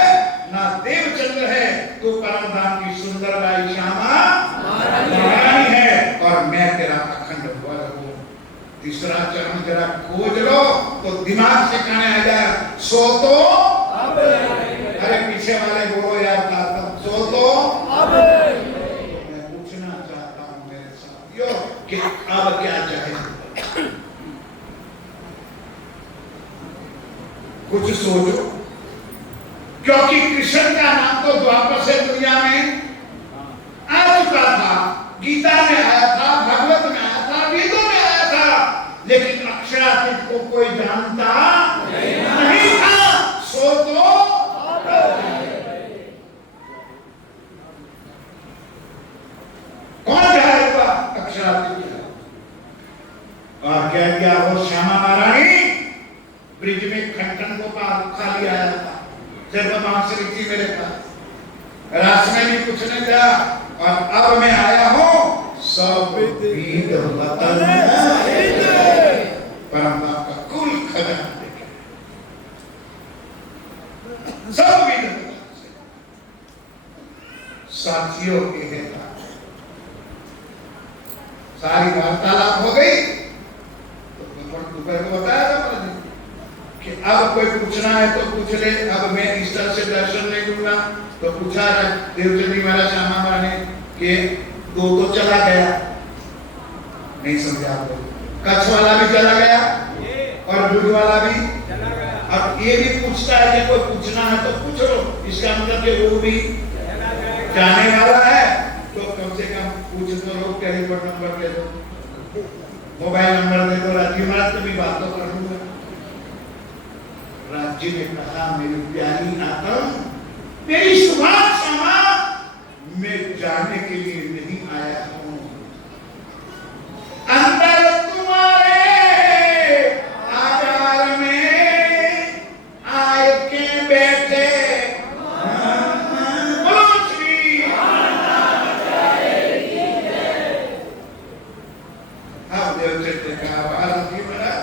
ना देवचंद्र है, तू परम धाम की सुंदर बाई श्यामा महारानी है, और मैं तेरा अखंड वर हूं। तीसरा चरण जरा खोज लो तो दिमाग से कहने आ जाए, सो तो अरे पीछे वाले बोलो यार, सो तो मैं पूछना चाहता हूं मेरे साथियों कि अब क्या चाहे, कुछ सोचो, क्योंकि कृष्ण का नाम तो द्वापर से दुनिया में आ चुका था, गीता में आया था, भागवत में आया था, वेदों में आया था, लेकिन अक्षरातीत को कोई जानता नहीं था। सो तो कौन जाएगा अक्षरातीत? और क्या किया वो श्यामा महारानी ब्रिज में खंडन को खाली आया था, जब श्री थी मेरे पास, रास में भी कुछ नहीं था, और अब मैं आया हूं सब विद वतन परम धाम का कुल खजाना देखे, सब विद वतन से। साथियों के है सारी वार्तालाप हो गई, तो दोपहर को बताया था मैंने कि अब कोई पूछना है तो पूछ ले, अब मैं इस तरह से दर्शन नहीं दूंगा। तो पूछा देवचंदी महाराज श्यामा महारानी कि दो तो चला गया, नहीं समझा आपको, कच्छ वाला भी चला गया और दूध वाला भी चला गया। अब ये भी पूछता है कि कोई पूछना है तो पूछ लो, इसका मतलब कि वो भी जाने वाला है, तो कम से कम पूछ तो लो, टेलीफोन नंबर दे दो, मोबाइल नंबर दे दो, राजी महाराज से भी बात तो कर लूंगा। राज्य ने कहा, मेरी प्यारी आत्म, मेरी सुभाष क्षमा, मैं जानने के लिए नहीं आया हूं, अंतर तुम्हारे आकार में आए के बैठे, बोलो श्री। अब देवचंद ने कहा, भारती महाराज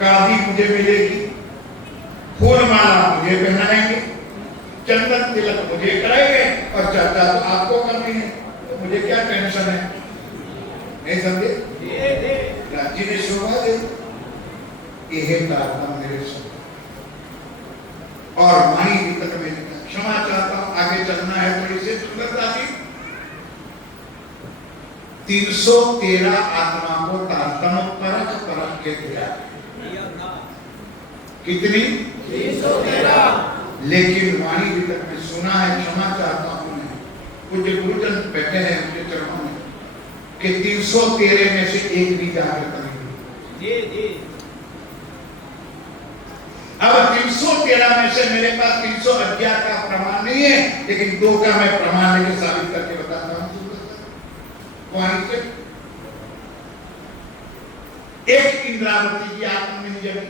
काफी मुझे मिलेगी, फूल माला मुझे पहनाएंगे, चंदन तिलक मुझे कराएंगे, और चर्चा तो आपको करनी है, तो मुझे क्या टेंशन है? नहीं समझे? राजी ने शोभा दे, यह प्रार्थना मेरे से, और माही तक में क्षमा चाहता हूं, आगे चलना है थोड़ी सी सुंदरता की। 313 आत्मा को तारतम परख के दिया, कितनी? 313। लेकिन वाणी तक में सुना है, क्षमा चाहता हूं मैं, कुछ गुरुजन बैठे हैं उनके चरणों में, कि 313 में से एक भी जागृत नहीं। अब 313 में से मेरे पास 311 का प्रमाण नहीं है, लेकिन 2 का मैं प्रमाण लेकर साबित करके बताता हूं। वाणी से एक इंद्रावती की आत्मा में जगी,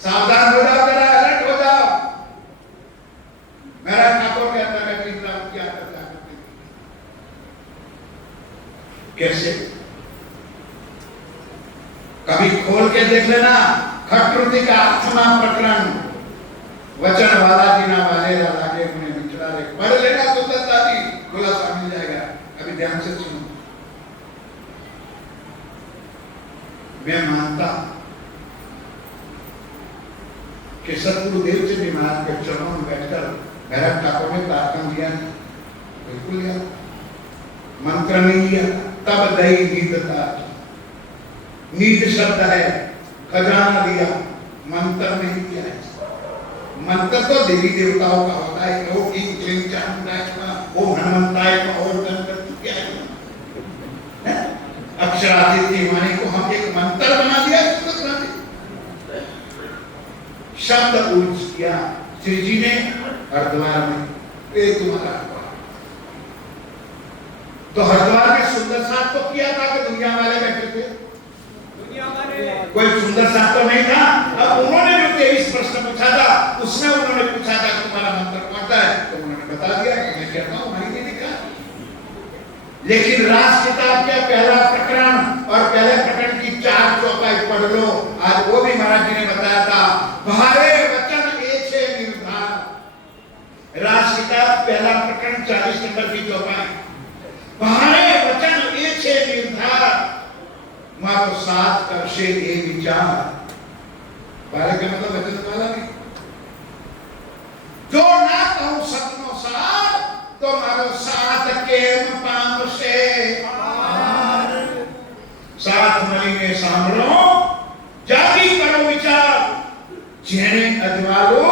सावधान हो जाओ, जरा अलर्ट हो जाओ। मेरा ठाकुर कहता है कि इंद्रावती आकर जागृत, कैसे? कभी खोल के देख लेना, खट्रुति का आत्मा प्रकरण वचन वाला दिना वाले लागे उन्हें बिछड़ा रे। पढ़ लेना तो दादी खुलासा मिल जाएगा। अभी ध्यान से सुनो। मैं मानता कि सतगुरुदेव जी महाराज के चरणों में बैठकर भैरव ठाकुर ने प्रार्थना दिया, बिल्कुल लिया, मंत्र नहीं लिया। तब दई नींदता, नींद शब्द है, खजाना दिया, मंत्र नहीं दिया है। मंत्र तो देवी देवताओं का होता है, वो की वो हनुमंताय का और क्या है, अक्षरादित्य माने को हम एक मंत्र बना दिया, शब्द उच्च किया श्री जी ने हरिद्वार में। ये तुम्हारा तो हरिद्वार में सुंदर साथ तो किया था कि दुनिया वाले बैठे थे, दुनिया वाले कोई सुंदर साथ तो नहीं था। अब उन्होंने जो 23 प्रश्न पूछा था उसमें उन्होंने पूछा था तुम्हारा मंत्र कौन सा है, तो उन्होंने बता दिया कि मैं कहता हूं भाई ने लिखा। लेकिन रास किताब का पहला प्रकरण और पहले प्रकरण की 4 चौपाई पढ़ लो। आज वो भी महाराज जी ने बताया था, भारे वचन एछे निर्धार। रास किताब पहला प्रकरण 40 नंबर की चौपाई, भारे वचन एछे निर्धार, मारो साथ करशे ये विचार। भारे का मतलब वचन वाला नहीं, जो ना कहूं सपनों सार, तो मारो साथ के पाम से साथ मलिने सांभळो, जागी करो विचार, जेने अजवालो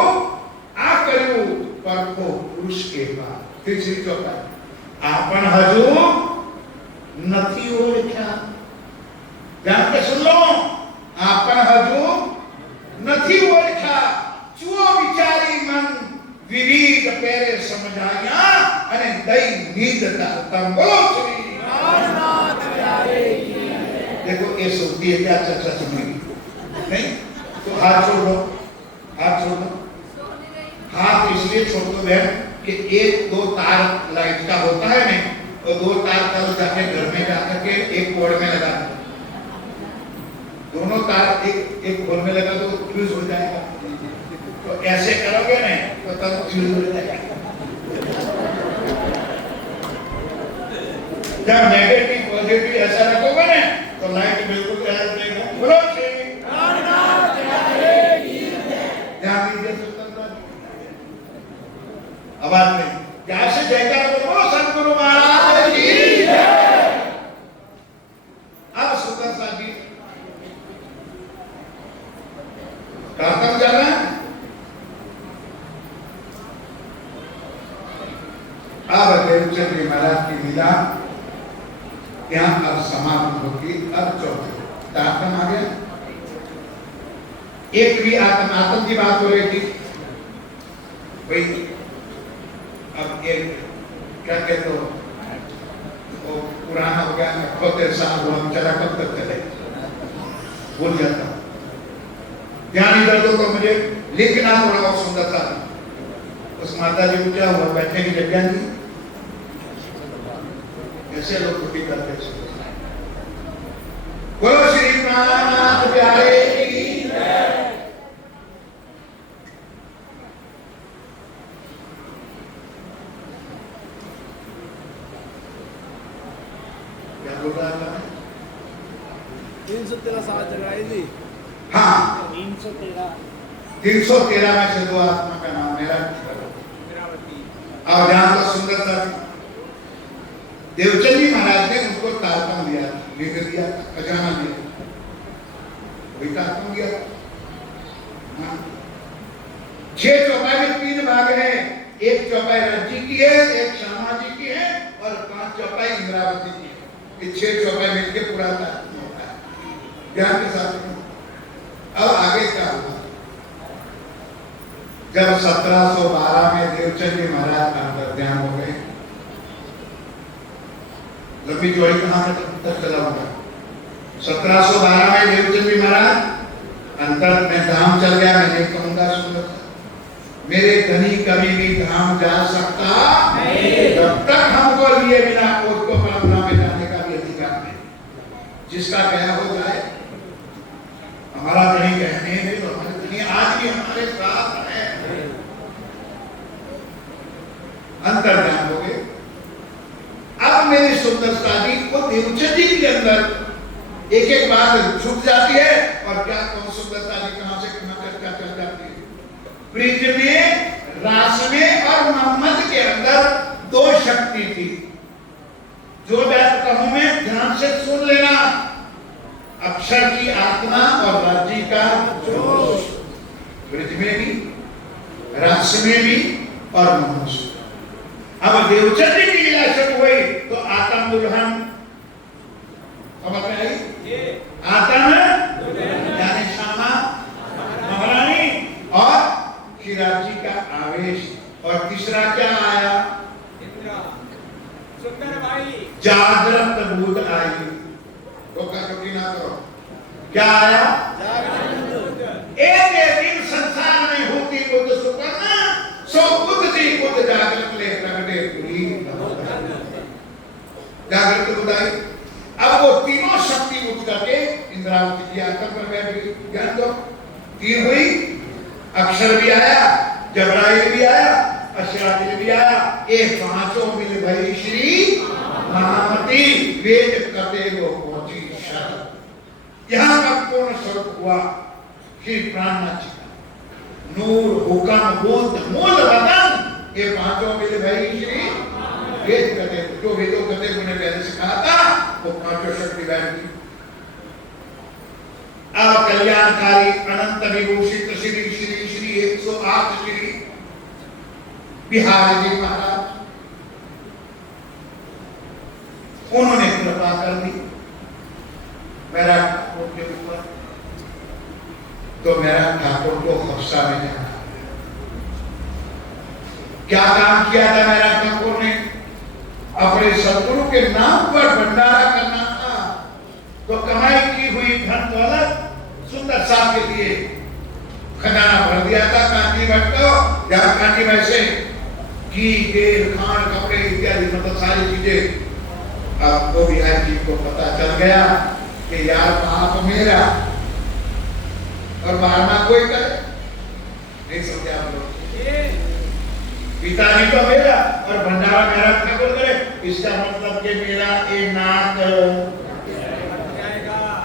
आ कर्यु परखो पुरुष के पार। तीसरी चौपाई, आपन हजू नथी ओळख्या। ध्यान से सुन लो, आपन हजू नथी ओळख्या, जुओ विचारी मन विविध पेरे समझाया अने दई नींदता तम बोलो श्री नाथ प्यारे की। देखो ये सुनती है क्या चर्चा सुनेगी नहीं, तो हाथ छोड़ दो, हाथ छोड़ दो। हाथ इसलिए छोड़ दो बहन कि 1-2 तार लाइट का होता है नहीं, और 2 तार कल जाके घर में जाकर के एक कोड में लगा दो, दोनों तार एक खोल में लगा दो तो फ्यूज हो जाएगा। तो ऐसे करोगे नहीं तो तब फ्यूज हो जाएगा। जब नेगेटिव पॉजिटिव ऐसा रखोगे ना तो लाइट बिल्कुल तैयार रहेगा। बोलो श्री नाथ प्यारे की जय। ध्यान दीजिए स्वतंत्रता आवाज में क्या से जयकार बोलो, सतगुरु महाराज की जय। अब स्वतंत्रता जी प्रार्थना चल रहा है। अब देवचंद्र महाराज की लीला यहाँ अब समाप्त होगी। अब चौथे आत्म आ गया। एक भी आत्म की बात हो रही थी भाई। अब एक क्या कहते हो, वो पुराना हो गया, खोते साल वो हम चला कब तक चले, भूल जाता। ध्यान इधर दो तो मुझे लिखना थोड़ा और सुंदर था। उस माता जी को क्या हुआ, बैठने की जगह नहीं, ऐसे लोग छुट्टी करते हैं। बोलो श्री नाथ प्यारे की जय। क्या बोल रहा था? 313 साल जगाई थी। हाँ 313 में से 2 आत्मा का नाम मेरा। और ध्यान का सुंदरता, देवचंद जी महाराज ने उनको तारतम दिया, लिख दिया, खजाना दिया, वही तारतम दिया। 6 चौपाई में 3 भाग है। एक चौपाई राज्य की है, एक श्यामा जी की है और 5 चौपाई इंद्रावती की है। ये 6 चौपाई मिलकर पूरा तारतम होता है। ध्यान के साथ अब आगे क्या हुआ, जब 1712 में देवचंद जी महाराज अंतर ध्यान हो गए। लंबी चौड़ी कहां तक चला होगा। 1712 में देवचंद जी महाराज अंतर में धाम चल गया। मैं ये कहूंगा सुंदर, मेरे धनी कभी भी धाम जा सकता नहीं जब तक हमको लिए बिना उसको परंपरा में जाने का भी अधिकार नहीं। जिसका गया हो जाए, हमारा धनी कहने में तो हमारे धनी आज भी हमारे साथ है। अंतर्ध्यान हो गए। अब मेरी सुंदरता जी वो देवचंद जी के अंदर एक एक बात छूट जाती है और क्या कौन सुंदरता जी कहां से कहां तक क्या चल जाती है। ब्रिज में, रास में और मोहम्मद के अंदर दो शक्ति थी। जो बात कहूं मैं ध्यान से सुन लेना। अक्षर की आत्मा और राज्य का जोश, ब्रिज में भी, रास में भी और मोहम्मद से। अब देवचंद जी की लीला शुरू हुई तो आत्म दुल्हन समझ में आई। आत्म यानी श्यामा महारानी और खिराजी का आवेश। और तीसरा क्या आया? सुंदर भाई जागृत बुद्ध आई। रोका टोकी ना करो। क्या आया? एक दिन संसार में होती बुद्ध सुपर्ण सो बुद्ध जी बुद्ध जागृत ले प्रगटे पूरी जागृत बुद्ध आई। अब वो तीनों शक्ति उठ करके इंद्रावती की आसन पर बैठ गई। ज्ञान दो तीन हुई। अक्षर भी आया, जबराइल भी आया, अशराफिल भी आया। ये पांचों मिल भई श्री महामती वेद करते वो पहुंची शरण। यहां का पूर्ण स्वरूप हुआ श्री प्राणनाथ जी का नूर हुक्म बोध मूल वदन। ये पांचों मिल भई श्री वेद करते। जो वेदों करते उन्हें पहले सिखाया था वो पांचों शक्ति बैठी। अब कल्याणकारी अनंत विभूषित श्री श्री श्री 108 श्री बिहार जी महाराज उन्होंने कृपा कर दी मेरा ठाकुर के ऊपर। तो मेरा ठाकुर को हफ्सा में जाना। क्या काम किया था मेरा ठाकुर ने? अपने सदगुरु के नाम पर भंडारा करना था। तो कमाई की हुई धन दौलत सुंदर साहब के लिए खजाना भर दिया था। कांटी भट्ट को जहां कांटी में से घी, तेल, खान, कपड़े इत्यादि मतलब सारी चीजें। अब वो बिहार जी को पता चल गया कि यार पाप मेरा और मारना कोई करे नहीं। समझे आप लोग? पिताजी तो मेरा और भंडारा मेरा ठाकुर करे। इसका मतलब कि मेरा एक नाक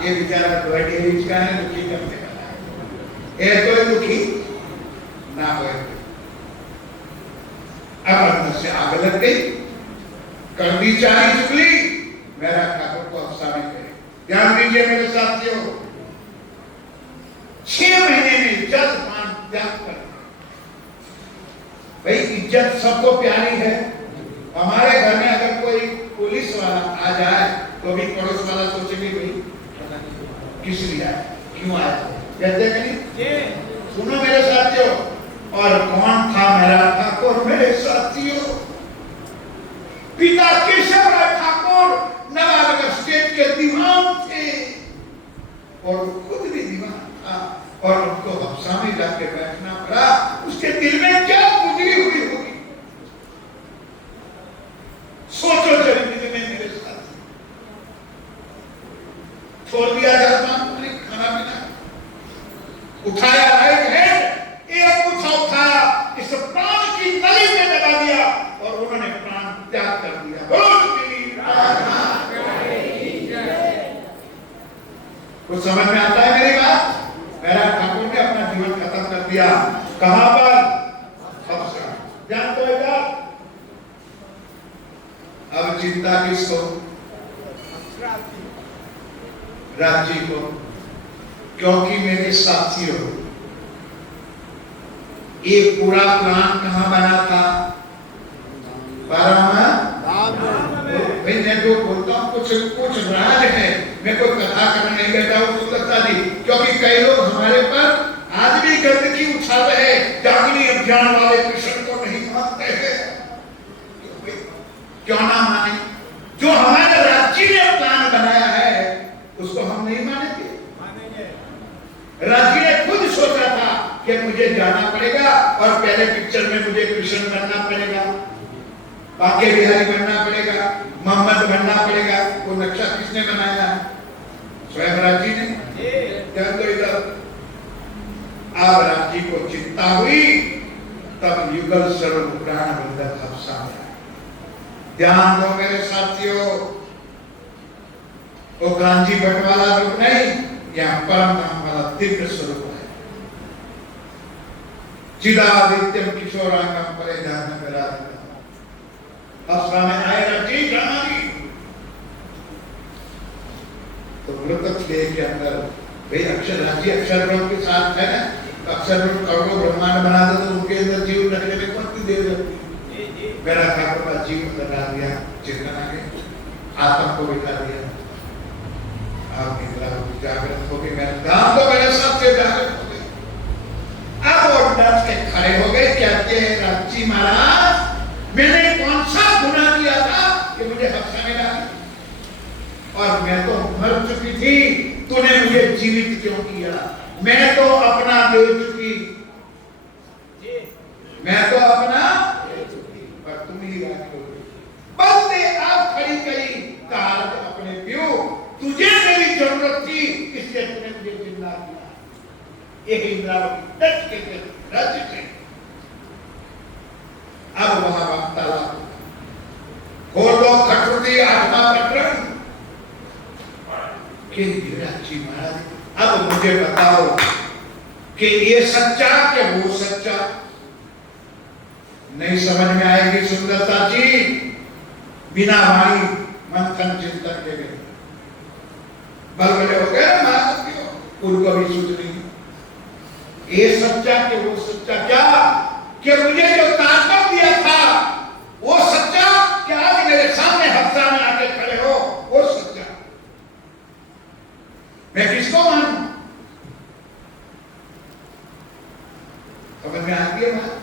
ये बेचारा का है दुखी करने वाला है। तो दुखी ना हो। अब अंदर से आग लग गई। कर दी चाली चुगली। मेरा ठाकुर को अफसा में करे। ध्यान दीजिए मेरे साथियों। 6 महीने में इज्जत मान त्याग कर। भाई इज्जत सबको प्यारी है। हमारे घर में अगर कोई पुलिस वाला आ जाए तो भी पड़ोस वाला सोचेगी भाई किस लिए आया, क्यों आया? कहते नहीं? सुनो मेरे साथियों। और कौन था मेरा ठाकुर? मेरे साथियों पिता केशव राय ठाकुर नवानगर स्टेट के दीवान थे और खुद भी दीवान था। और उनको हफ्सा में जाके बैठना पड़ा। उसके दिल में क्या गुजरी हुई होगी सोचो जरा। मेरे साथ छोड़ दिया जाता खाना पीना, उठाया राइट हैंड, एक मुट्ठा उठाया, इस प्राण की नली में लगा दिया और उन्होंने प्राण त्याग कर दिया। कुछ समझ में आता है मेरी बात? मेरा ठाकुर ने अपना जीवन खत्म कर दिया। कहां पर? हफ्सा। जान तो इधर। अब चिंता किसको? राज्य को। क्योंकि मेरे साथियों ये पूरा प्लान कहां बना था? मैं जो बोलता हूँ कुछ राज है। मैं कोई कथा करने नहीं बैठा हूँ सुंदरता जी। क्योंकि कई लोग हमारे पर आज भी गंदगी उछा रहे। जागनी अभियान वाले कृष्ण को नहीं मानते हैं। क्यों ना माने? जो हमारे राज्य ने प्लान बनाया है उसको हम नहीं मानेंगे। राज्य ने खुद सोचा था कि मुझे जाना पड़ेगा और पहले पिक्चर में मुझे कृष्ण बनना पड़ेगा, बाके बिहारी बनना पड़ेगा, मोहम्मद बनना पड़ेगा। वो नक्शा किसने बनाया है? स्वयं राज्य ने। क्या तो इधर अब राज्य को चिंता हुई तब युगल स्वरूप प्राण बंधन अब सामने आए। ध्यान दो मेरे साथियों, वो कांजी भट्ट वाला रूप नहीं, यहाँ परम धाम वाला दिव्य स्वरूप है। चिदादित्यम किशोरांगम परिधान विराजितम। अब सामने आए रची हमारी तो मृतक देह के अंदर भाई अक्षर राज्य अक्षर ब्रह्म के साथ है ना, अक्षर ब्रह्म करोड़ों ब्रह्मांड बना दे तो उनके अंदर जीव रखने में कौन देर लगती। मेरा ठाकुर का जीव लगा दिया, चेतन आगे आत्मा को बिठा दिया, आप निद्रा जागृत हो गए, मैं धाम तो मेरे साथ से जागृत हो गए। अब वो डर के खड़े हो गए, कहते हैं राजी महाराज मैंने कौन सा गुनाह किया था कि मुझे हफ्ता में डाला, और मैं तो मर चुकी थी, तूने मुझे जीवित क्यों किया। मैं तो अपना दे चुकी, मैं तो अपना दे चुकी, पर तुम ही राजी हो गई। बंदे आप खड़ी करी कहा अपने प्यो, तुझे मेरी जरूरत थी इसलिए तूने मुझे जिंदा किया। ये इंद्रावती डट के राज्य थे। अब वहां वार्तालाप खोल लो खटरुती आत्मा प्रकरण के जी महाराज, अब मुझे बताओ कि ये सच्चा कि वो सच्चा। नहीं समझ में आएगी सुंदरता जी, बिना वाणी मंथन चिंतन के गए बलबले हो गए महाराज, उनको भी सूझ नहीं ये सच्चा कि वो सच्चा। क्या कि मुझे जो ताकत दिया था वो सच्चा, क्या आज मेरे सामने हफ्ता में आके खड़े हो वो सच्चा। मैं किसको मानूं? समझ में आती है बात?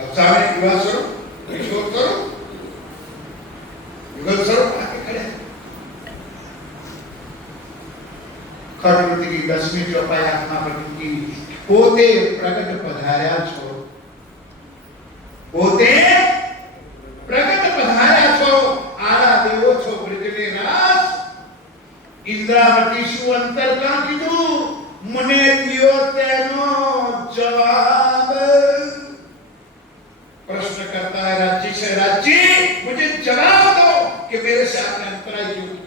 हफ्ता में युवा स्वरूप, किशोर स्वरूप, युगल स्वरूप आके खड़े। खरवती की 10वीं चौपाई आत्मा प्रकट की पोते प्रकट पधार्या छो, पोते प्रकट पधार्या छो, आरा देवो छो ब्रजने रास, इंद्रावती सुअंतर का कीधु मुने दियो तेनो जवाब। प्रश्न करता है राज्य से, राज्य मुझे जवाब दो कि मेरे से आपने अंतराय क्यों किया।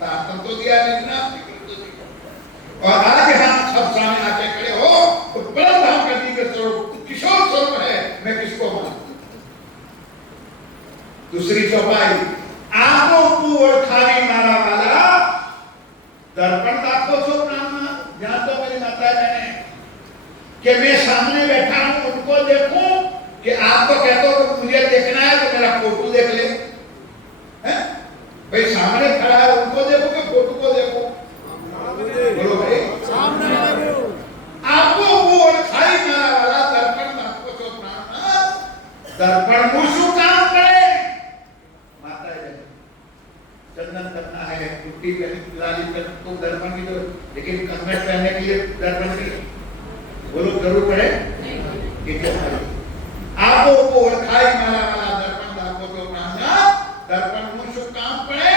ताकत तो दिया नहीं ना, और आज हम सब सामने आके खड़े हो तो परम धाम का दिव्य स्वरूप किशोर स्वरूप है, मैं किसको मानूं। दूसरी चौपाई आंखों को और खाली मारा वाला दर्पण दाखो छो प्राण। ध्यान दो मेरी माता बहने कि मैं सामने बैठा हूं उनको देखूं कि आप तो कहते हो कि मुझे देखना है तो मेरा फोटो देख ले, हैं? भाई सामने खड़ा है उनको देखो कि फोटो को देखो? बोलो भाई सामने देखो। आपको वो और खाई मारा वाला दर्पण दाखो छो प्राण, दर्पण मुसु काम करे। माता है चंदन करना है, कुर्ती पहनी, लाली पहनी तो दर्पण की तो, लेकिन कंगन पहनने के लिए दर्पण नहीं। बोलो जरूर पड़े आपको वो खाई मारा वाला दर्पण दाखो छो प्राण, दर्पण मुसु काम पड़े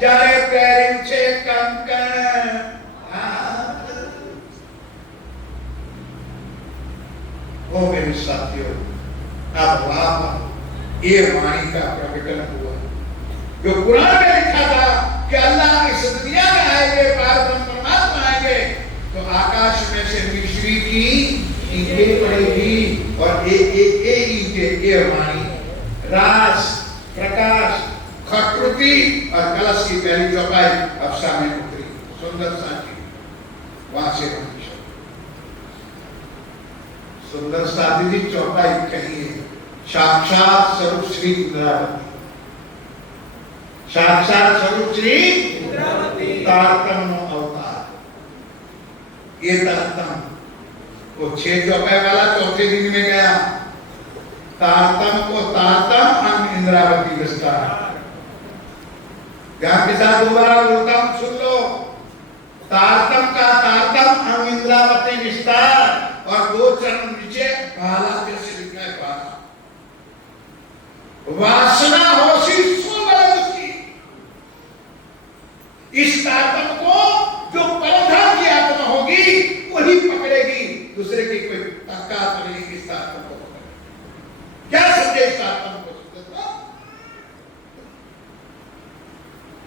जारे पैर छे कंकण। ओ मेरे साथियों, अब वाह ये वाणी का प्रकटन हुआ जो कुरान में लिखा था कि अल्लाह इस दुनिया में आएंगे, पारब्रह्म परमात्मा आएंगे तो आकाश में से मिश्री की ईंटें पड़ेगी, और ये वाणी रास प्रकाश खटरुती और कलश की पहली चौपाई अब सामने उतरी। सुंदर साथी वहां से सुंदर साथी जी चौपाई कही है साक्षात स्वरूप श्री इंद्रावती, साक्षात स्वरूप श्री इंद्रावती तारतम अवतार। ये तारतम वो 6 चौपाई वाला चौथे दिन में गया, तारतम को तारतम अंग इंद्रावती विस्तार। ध्यान के साथ दोबारा बोलता हूं, सुन लो। तारतम का तारतम अंग इंद्रावती विस्तार, और 2 चरण नीचे भाला कैसे लिखा है भाला। वासना होशी सोबल की, इस तारतम को जो परधाम की आत्मा होगी वही पकड़ेगी, दूसरे ताकत नहीं इस ताकत को क्या समझे इस ताकत को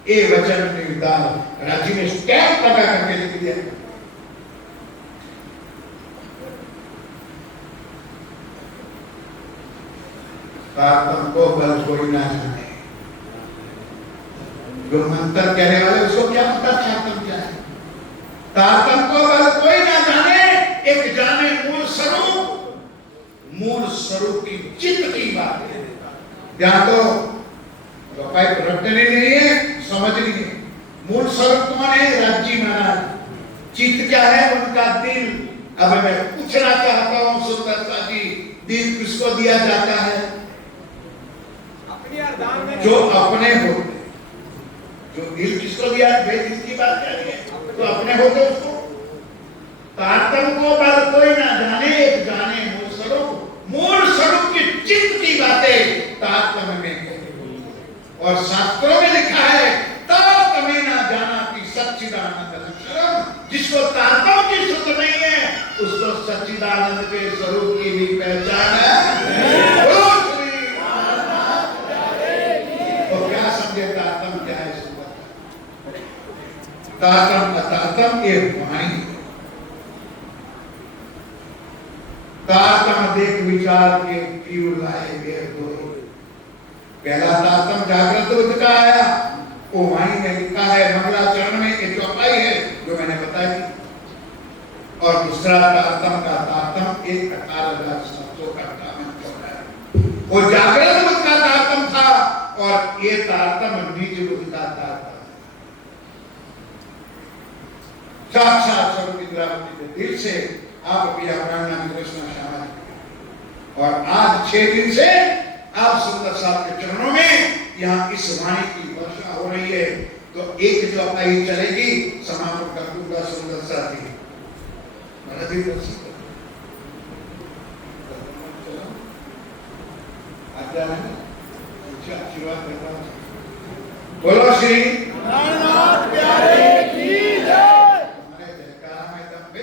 ये वचन निर्दार राजी ने स्टैम्प लगा करके लिख दिया। तारतम को बल कोई ना जाने। जो मंत्र कहने वाले उसको क्या पता तारतम क्या है? तारतम को बल कोई ना जाने, एक जाने मूल स्वरूप की चित्त की बात है। यहाँ तो रटने नहीं है, समझ नहीं है। मूल स्वरूप कौन है? राज्य महाराज। चित्त क्या है? उनका दिल। अब मैं पूछना चाहता हूँ सुंदरता जी, दिल किसको दिया जाता है? जो अपने होते। जो दिल किसको दिया? भाई जिसकी बात कर रही है तो अपने होते उसको। तारतम को बल कोई ना जाने, एक जाने मूल स्वरूप की चित्त की बातें तारतम में है। और शास्त्रों में लिखा है तारतम्य ना जाना कि सच्चिदानंद लक्षणम। जिसको तारतम की सुध नहीं है उसको सच्चिदानंद के स्वरूप की भी पहचान है। तो क्या समझे तारतम क्या है? तारतम अतारतम एक वाणी। तारतम देख विचार के पीऊ लाए गए कोई। पहला तारतम जागृत बुद्ध का आया, वो वाणी में लिखा है मंगलाचरण में, एक चौपाई है जो मैंने बताई। और दूसरा तारतम का तारतम एक अकाल शब्दों का तारतम है। वो जागृत बुद्ध का तारतम था और ये तारतम निज बुद्ध का तारतम। साक्षात स्वरूप इंद्रावती के दिल से आप भी अपना नाम कृष्ण शामिल। और आज 6 दिन से आप सुंदर साहब के चरणों में यहाँ इस वाणी की वर्षा हो रही है। तो एक जो आई चलेगी, समापन कर दूंगा सुंदर साथी। बोलो श्री नारायण प्यारे की जय।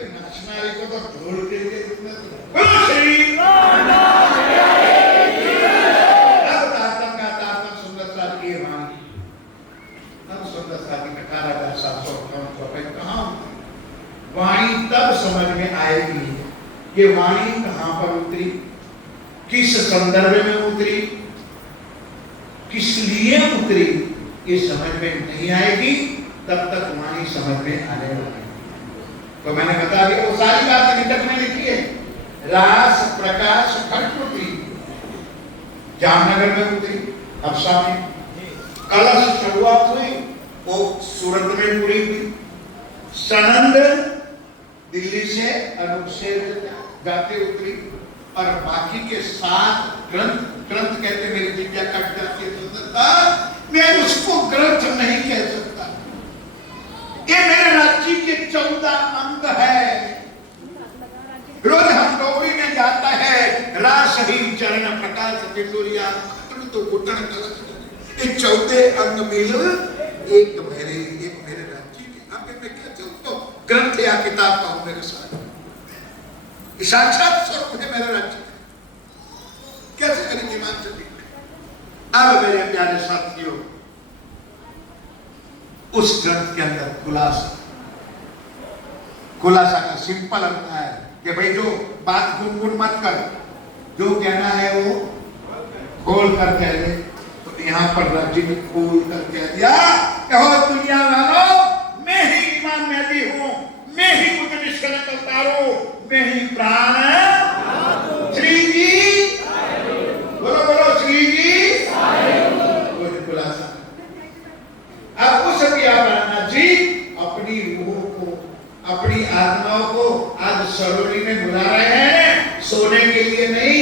नाचनारी को तो ढोल के लिए बोलो श्री वाणी तब समझ में आएगी कि वाणी कहां पर उतरी, किस संदर्भ में उतरी, किस लिए उतरी, ये समझ में नहीं आएगी तब तक वाणी समझ में आने वाली। तो मैंने बता दिया वो सारी बात निकट में लिखी है। रास प्रकाश खट उतरी, जामनगर में उतरी, हफ्सा में। कलश शुरुआत हुई वो सूरत में पूरी हुई। सनंद दिल्ली से अनूप से गाते उतरी। और बाकी के 7 ग्रंथ कहते मेरी विद्या कट जाती है। मैं उसको ग्रंथ नहीं कह सकता। ये मेरे राज्य के 14 अंग है। रोज हम डोगरी में जाता है रास ही चरण प्रकाश बिंदुरिया तो घुटन कलश। ये 14 अंग मिल एक मेरे राज्य के। अब मैं क्या चाहता हूँ? ग्रंथ या किताब का हूं मेरे साथ। साक्षात स्वरूप है मेरे राज्य। कैसे करेंगे मान चलिए। अब मेरे प्यारे साथियों, उस ग्रंथ के अंदर खुलासा का सिंपल अर्थ है कि भाई जो बात गुनगुन मत कर, जो कहना है वो खोल कर कह ले। तो यहाँ पर राज्य ने खोल कर कह दिया, दुनिया वालों, मैं ही ईमान में भी हूँ, मैं ही बुद्ध निष्कलंक अवतारो, मैं ही प्राण श्री जी। बोलो बोलो श्री जी। खुलासा। अब उस प्यारा जी अपनी रूह को, अपनी आत्माओं को आज सरोवरी में बुला रहे हैं, सोने के लिए नहीं,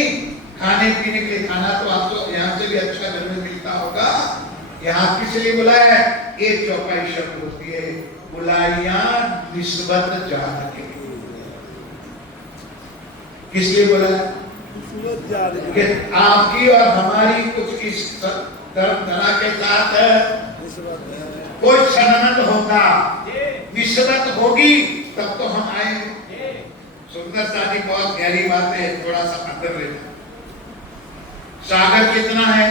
खाने पीने के लिए। खाना तो आपको यहाँ से भी अच्छा घर में मिलता होगा। यहाँ किस लिए बुलाया है? एक चौपाई शब्द होती है, बुलाइया निस्बत जान के। किस लिए बुलाया? कि आपकी और हमारी कुछ इस तरह के साथ कोई संबंध होगा, निस्बत होगी तब तो हम आएंगे। सुंदर शादी बहुत गहरी बात है, थोड़ा सा अंदर लेना। सागर कितना है?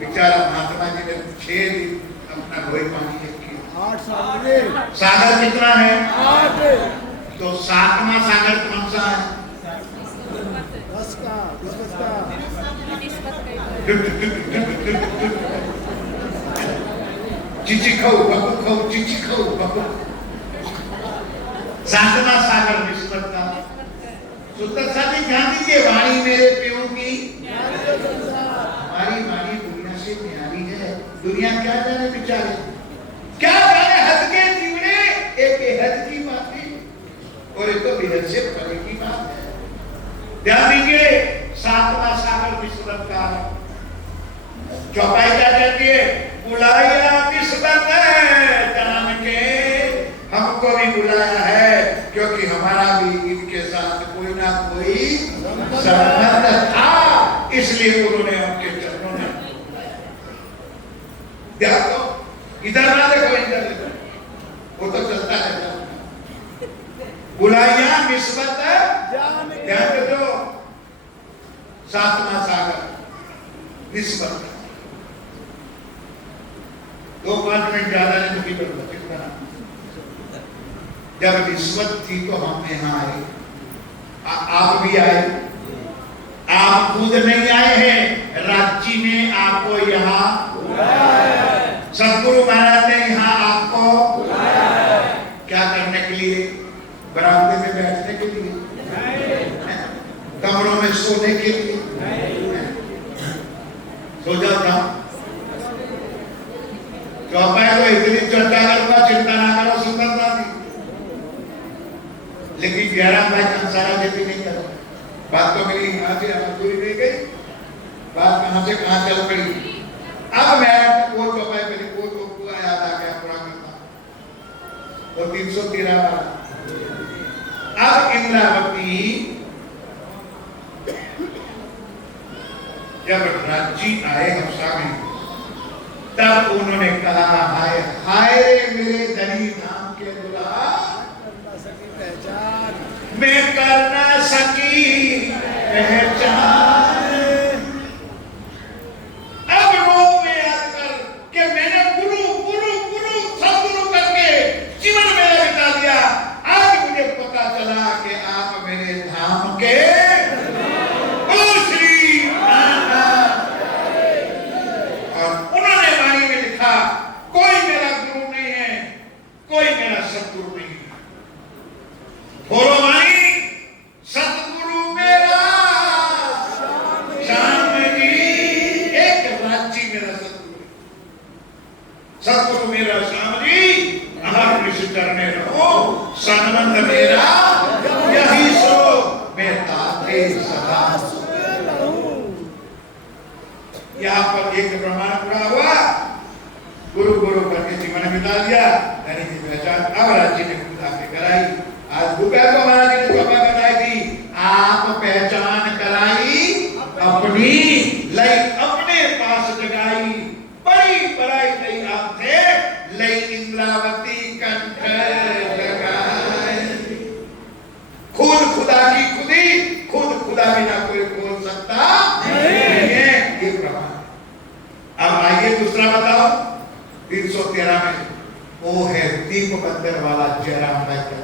बेचारा महात्मा जी ने 6 दिन अपना लोही पानी एक किया। 8 सागर। सागर कितना है? 8। तो 7वां सागर कौन सा है? 10 का, 10 का। चिची खाओ बकु खाओ, चिची खाओ बकु। 7वां सागर निस्बत का। सुंदर साथी ध्यान दीजिए, वाणी मेरे प्यो की हमारी वाणी दुनिया से न्यारी है। दुनिया क्या जाने बेचारे, क्या जाने हद के जीवने, एक हद की बातें और एक तो बेहद से परे की बात है। ध्यान दीजिए, 7वां सागर निस्बत का। चौपाई क्या कहती है? बुलाया निस्बत जान के, हमको भी बुलाया है क्योंकि हमारा भी इनके साथ कोई ना कोई संबंध था, इसलिए उन्होंने उनके चरणों में देखो, इधर ना देखो, इधर देखो, वो तो चलता रहता। बुलाया निस्बत ध्यान दो, 7वां सागर निस्बत। 2-5 मिनट ज्यादा नहीं तो की कितना। जब निस्बत थी तो हम यहाँ आए, आप भी आए। आप खुद नहीं आए हैं, राज्य ने आपको यहाँ बुलाया है। सदगुरु महाराज ने यहाँ आपको बुलाया है। क्या करने के लिए? बरामदे में बैठने के लिए, कमरों में सोने के लिए। सो जाता चौपाई तो इतनी चर्चा करूंगा, चिंता ना करो सुंदरता की। लेकिन जयराम भाई कंसारा जैसी नहीं करो। बात तो मेरी यहाँ से पूरी नहीं गई, बात कहाँ से कहाँ चल पड़ी। अब मैं वो चौपाई मेरी वो तो पूरा याद आ गया, पूरा करता वो 313 वाला। अब इंद्रावती जब राज्य आए हफ्सा में, तब उन्होंने कहा, हाय हाय मेरे धनी धाम के दुल्हा, मैं कर ना सकी पहचान। अब रो में याद कर कि मैंने गुरु गुरु गुरु सदगुरु करके जीवन मेरा बिता दिया। आज मुझे पता चला कि आप मेरे धाम के श्री नाथ। और उन्होंने वाणी में लिखा, कोई मेरा गुरु नहीं है, कोई मेरा सदगुरु नहीं है। बोलो वाणी, सतगुरु मेरा श्याम जी, एक राज्य मेरा सतगुरु, सतगुरु मेरा श्याम जी, अहर निश करने रहो, संबंध मेरा यही सो, मैं ताते सदा। यहाँ पर एक प्रमाण पूरा हुआ, गुरु गुरु करके जीवन बिता दिया, यानी कि पहचान अब राज्य ने खुद आके कराई। आज दोपहर को महाराज जी ने चौपाई बताई थी, आप पहचान कराई अपनी, लई अपने पास जगाई, बड़ी बड़ाई लई आपसे, लई इंद्रावती कंठ लगाई। खुद खुदा की खुदी, खुद खुदा बिना कोई खोल सकता नहीं है, ये प्रमाण। अब आइए दूसरा बताओ, 313 में वो है दीप बंदर वाला जयराम भाई का।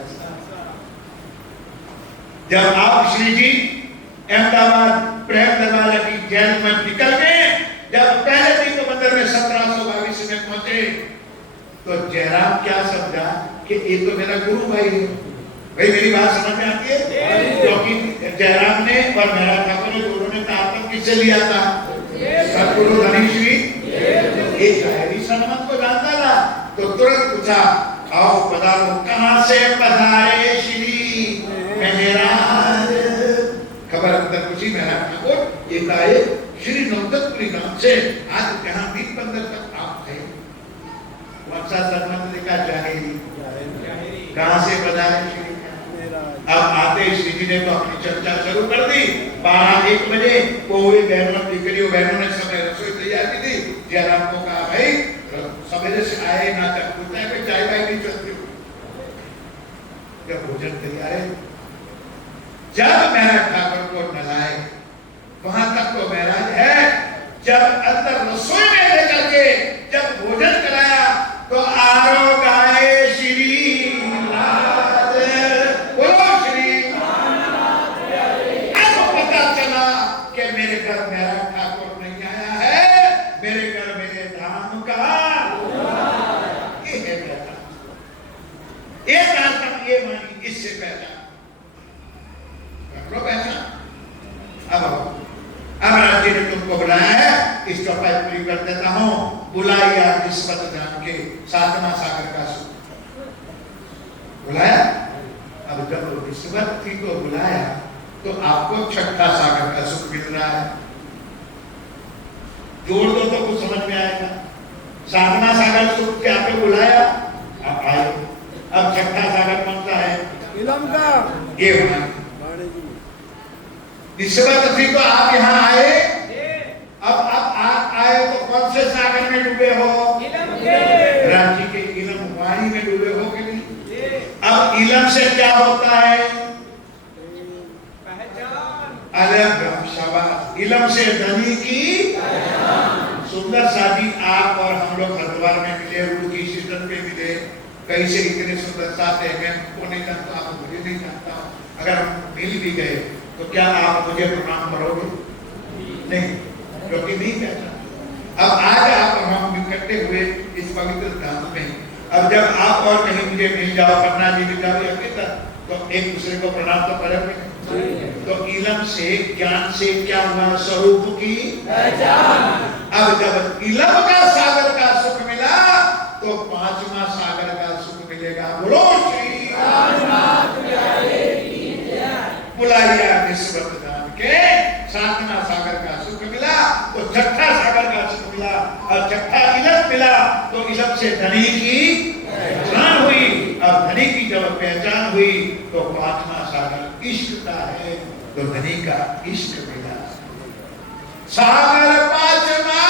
जब आप श्री जी अहमदाबाद प्रेम दरवाजा की जेल में निकल गए, जब पहले दीप मंदिर में 1722 में पहुंचे, तो जयराम क्या समझा कि ये तो मेरा गुरु भाई है। भाई मेरी बात समझ में आती है? क्योंकि जयराम ने और मेरा ठाकुर ने दोनों ने तारतम किससे लिया था? सतगुरु धनी श्री एक शायरी सनमत को जानता था, तो तुरंत पूछा, आओ पधारो। कहां से पधारे श्री महाराज? खबर अंदर खुशी महाराज ठाकुर एक आए श्री नवदत्तपुरी गांव से, आज जहां दीप बंदर तक आप थे। कौन सा सनमत लिखा? जाहिरी। कहां से पधारे श्री? अब आते श्री जी ने तो अपनी चर्चा शुरू कर दी। 12-1 बजे कोई बहनों दिकरियों बहनों ने समय रसोई तैयार की थी। जयराम को कहा, भाई सवेरे से आए ना तक पूछना है, चाय वाय नहीं चलती। जब भोजन तैयार है, जब मेरा ठाकुर को नलाए, वहां तक तो महराज है, जब अंदर रसोई में लेकर के जब भोजन कराया तो आरो गाए श्री नाथ, बोलो श्री नाथ। अब पता चला कि मेरे घर मेरा ठाकुर नहीं आया है, मेरे घर मेरे धाम का ये है बेटा। एक आत्मा ये मानी, इससे पहला पहचान। अब राज जी ने तुमको बुलाया है, इस चौपाई पूरी कर देता हूं। बुलाइए निस्बत जान के सातवां सागर का सुख बुलाया। अब जब निस्बत थी को बुलाया तो आपको छठा सागर का सुख मिल रहा है। जोड़ दो तो कुछ समझ में आएगा। सातवां सागर सुख के आपको बुलाया, अब आए। अब छठा सागर कौन सा है? इलम का। ये होना निस्बत थी तो आप यहाँ आए। अब आप आए तो कौन से सागर में डूबे हो? रांची के इलम वाणी में डूबे हो कि नहीं? अब इलम से क्या होता है? पहचान। शाबाश। इलम से धनी की सुंदर शादी। आप और हम लोग हरिद्वार में मिले, उनकी सिस्टम पे मिले, कहीं से इतने सुंदर साथ है, मैं को नहीं जानता, आप मुझे नहीं जानता हूँ। अगर हम मिल भी गए तो क्या आप मुझे प्रणाम करोगे? नहीं, क्योंकि नहीं कहता। अब आज आप हम इकट्ठे हुए इस पवित्र धाम में, अब जब आप और कहीं मुझे मिल जाओ, पन्ना जी मिल जाओ, तो एक दूसरे को प्रणाम तो करेंगे। तो इलम से, ज्ञान से क्या हुआ? स्वरूप की पहचान। अब जब इलम का सागर का सुख मिला तो पांचवा सागर का सुख मिलेगा। बोलो श्री बुलाइया निस्बत जान के सातवां सागर का सुख मिला तो छठा सागर का सुख मिला, और छठा इलम मिला तो इलम से धनी की पहचान हुई। अब धनी की जब पहचान हुई तो पांचवा सागर इश्क का है, तो धनी का इश्क मिला। सागर पांचवा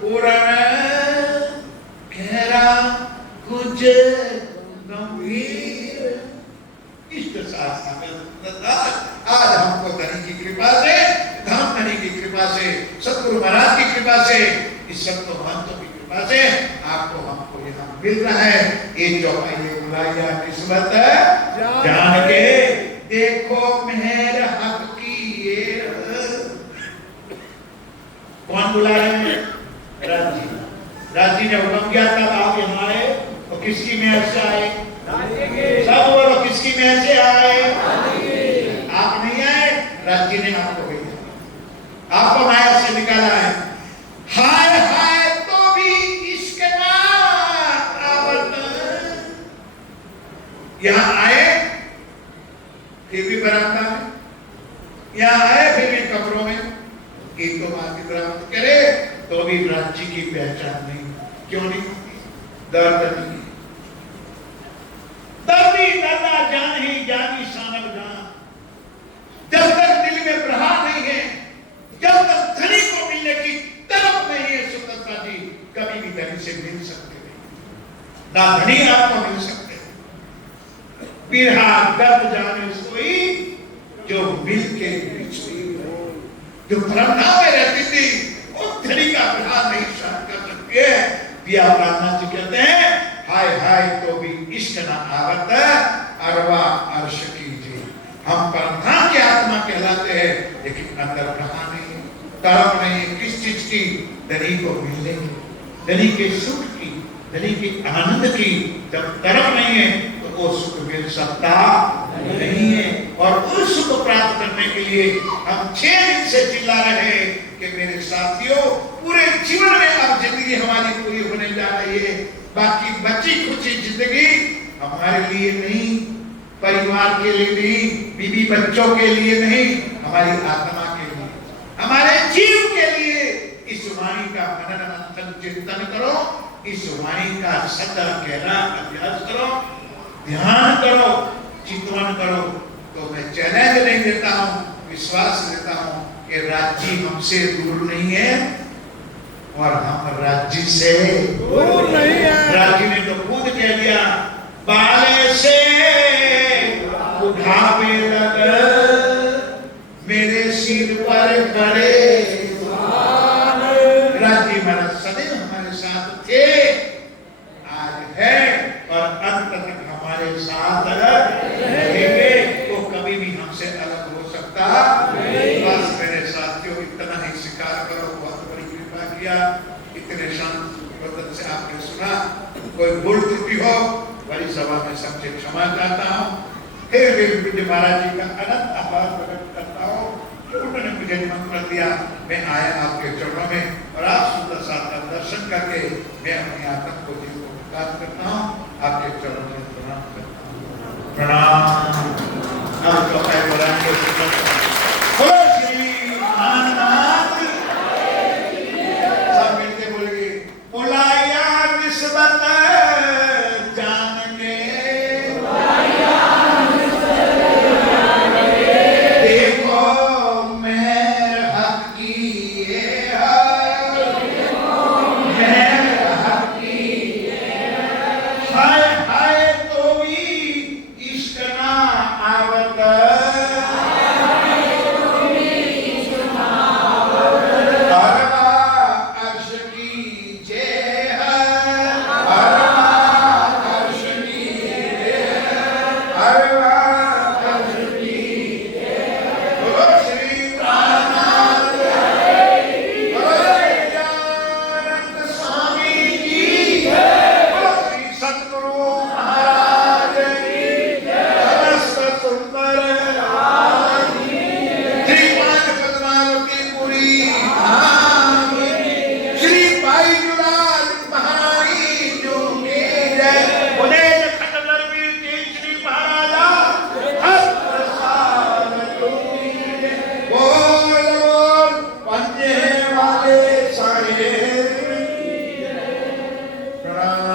पूर्ण गहरा कुछ गंभीर इष्ट सागर। आज हमको धनी की कृपा से, धाम धनी की कृपा से, सतगुरु महाराज की कृपा से, इस संतो महंतों की कृपा से आपको हमको यहाँ मिल रहा है। ये चौपाई बुलाइया किस्मत जान के देखो मेहर हक की ये। कौन बुला रहे हैं? राज जी ने हुक्म किया तब आप यहाँ आए। तो किसकी मेहर से आए? सब बोलो, किसकी मेहर से आए? आप नहीं आए, राज जी ने आपको भेजा, आपको माया से निकाला है। हाय हाय तो भी इश्क ना आवत। यहाँ आए फिर भी बरामदा में, यहाँ आए फिर भी कब्रों में, एक तो बात की बरामद करे तो भी राज जी की पहचान नहीं। क्यों नहीं? दर्द नहीं। दर्दी दादा जान ही जानी शानब जान। जब तक दिल में प्रहार नहीं है, जब तक धनी को मिलने की तलब नहीं है, स्वतंत्रता जी कभी भी धनी से मिल सकते नहीं, ना धनी आपको मिल सकते। बिरहा दर्द जाने सोई जो मिल के बिछड़ी। जो ब्रह्मा में रहती थी उस धनी का प्रहार नहीं सहन कर सकती है। पिया प्रार्थना जी कहते हैं हाय हाय तो भी इश्क न आवत अरवा अर्श कीजिए। हम परधाम की आत्मा कहलाते हैं, लेकिन अंदर प्रहार नहीं है, तड़प नहीं है। किस चीज की? धनी को मिलने की, धनी के सुख की, धनी के आनंद की। जब तड़प नहीं है तो वो सुख मिल सकता नहीं है। और उस सुख प्राप्त करने के लिए हम 6 दिन से चिल्ला रहे हैं कि मेरे साथियों, पूरे जीवन में अब जिंदगी हमारी पूरी होने जा रही है। बाकी बची खुची जिंदगी हमारे लिए नहीं, परिवार के लिए नहीं, बीवी बच्चों के लिए नहीं, हमारी आत्मा के लिए, हमारे जीव के लिए। इस वाणी का मनन मंथन चिंतन करो, इस वाणी का सदा गहरा अभ्यास करो, ध्यान करो, चिंतन करो। तो मैं चैलेंज नहीं देता हूँ, विश्वास देता हूँ कि राज्य हमसे दूर नहीं है और हम राज्य से दूर नहीं है। राज्य ने तो खुद कह दिया, बाले से भावे लग मेरे सिर पर खड़े राजी महाराज सदैव हमारे साथ थे, आज है और अंत तक हमारे साथ रहेंगे। वो कभी भी हमसे अलग हो सकता नहीं। बस मेरे साथियों इतना ही स्वीकार करो, बहुत बड़ी कृपा किया, इतने शांत वदन से आपने सुना। कोई भूल त्रुटि हो बड़ी सभा में सबसे क्षमा चाहता हूँ। फिर भी विजय महाराज जी का अनंत आभार प्रकट करता हूँ कि उन्होंने मुझे निमंत्रण दिया, मैं आया आपके चरणों में और आप सुंदर साथ का दर्शन करके मैं अपनी आत्मा को जीव को प्रकाश करता हूँ, आपके चरणों में प्रणाम करता हूँ। प्रणाम। अब चौपाई बोलाएंगे श्री आनंद सब मिलके बोलेंगे बुलाया निस्बत जान के प्रणाम।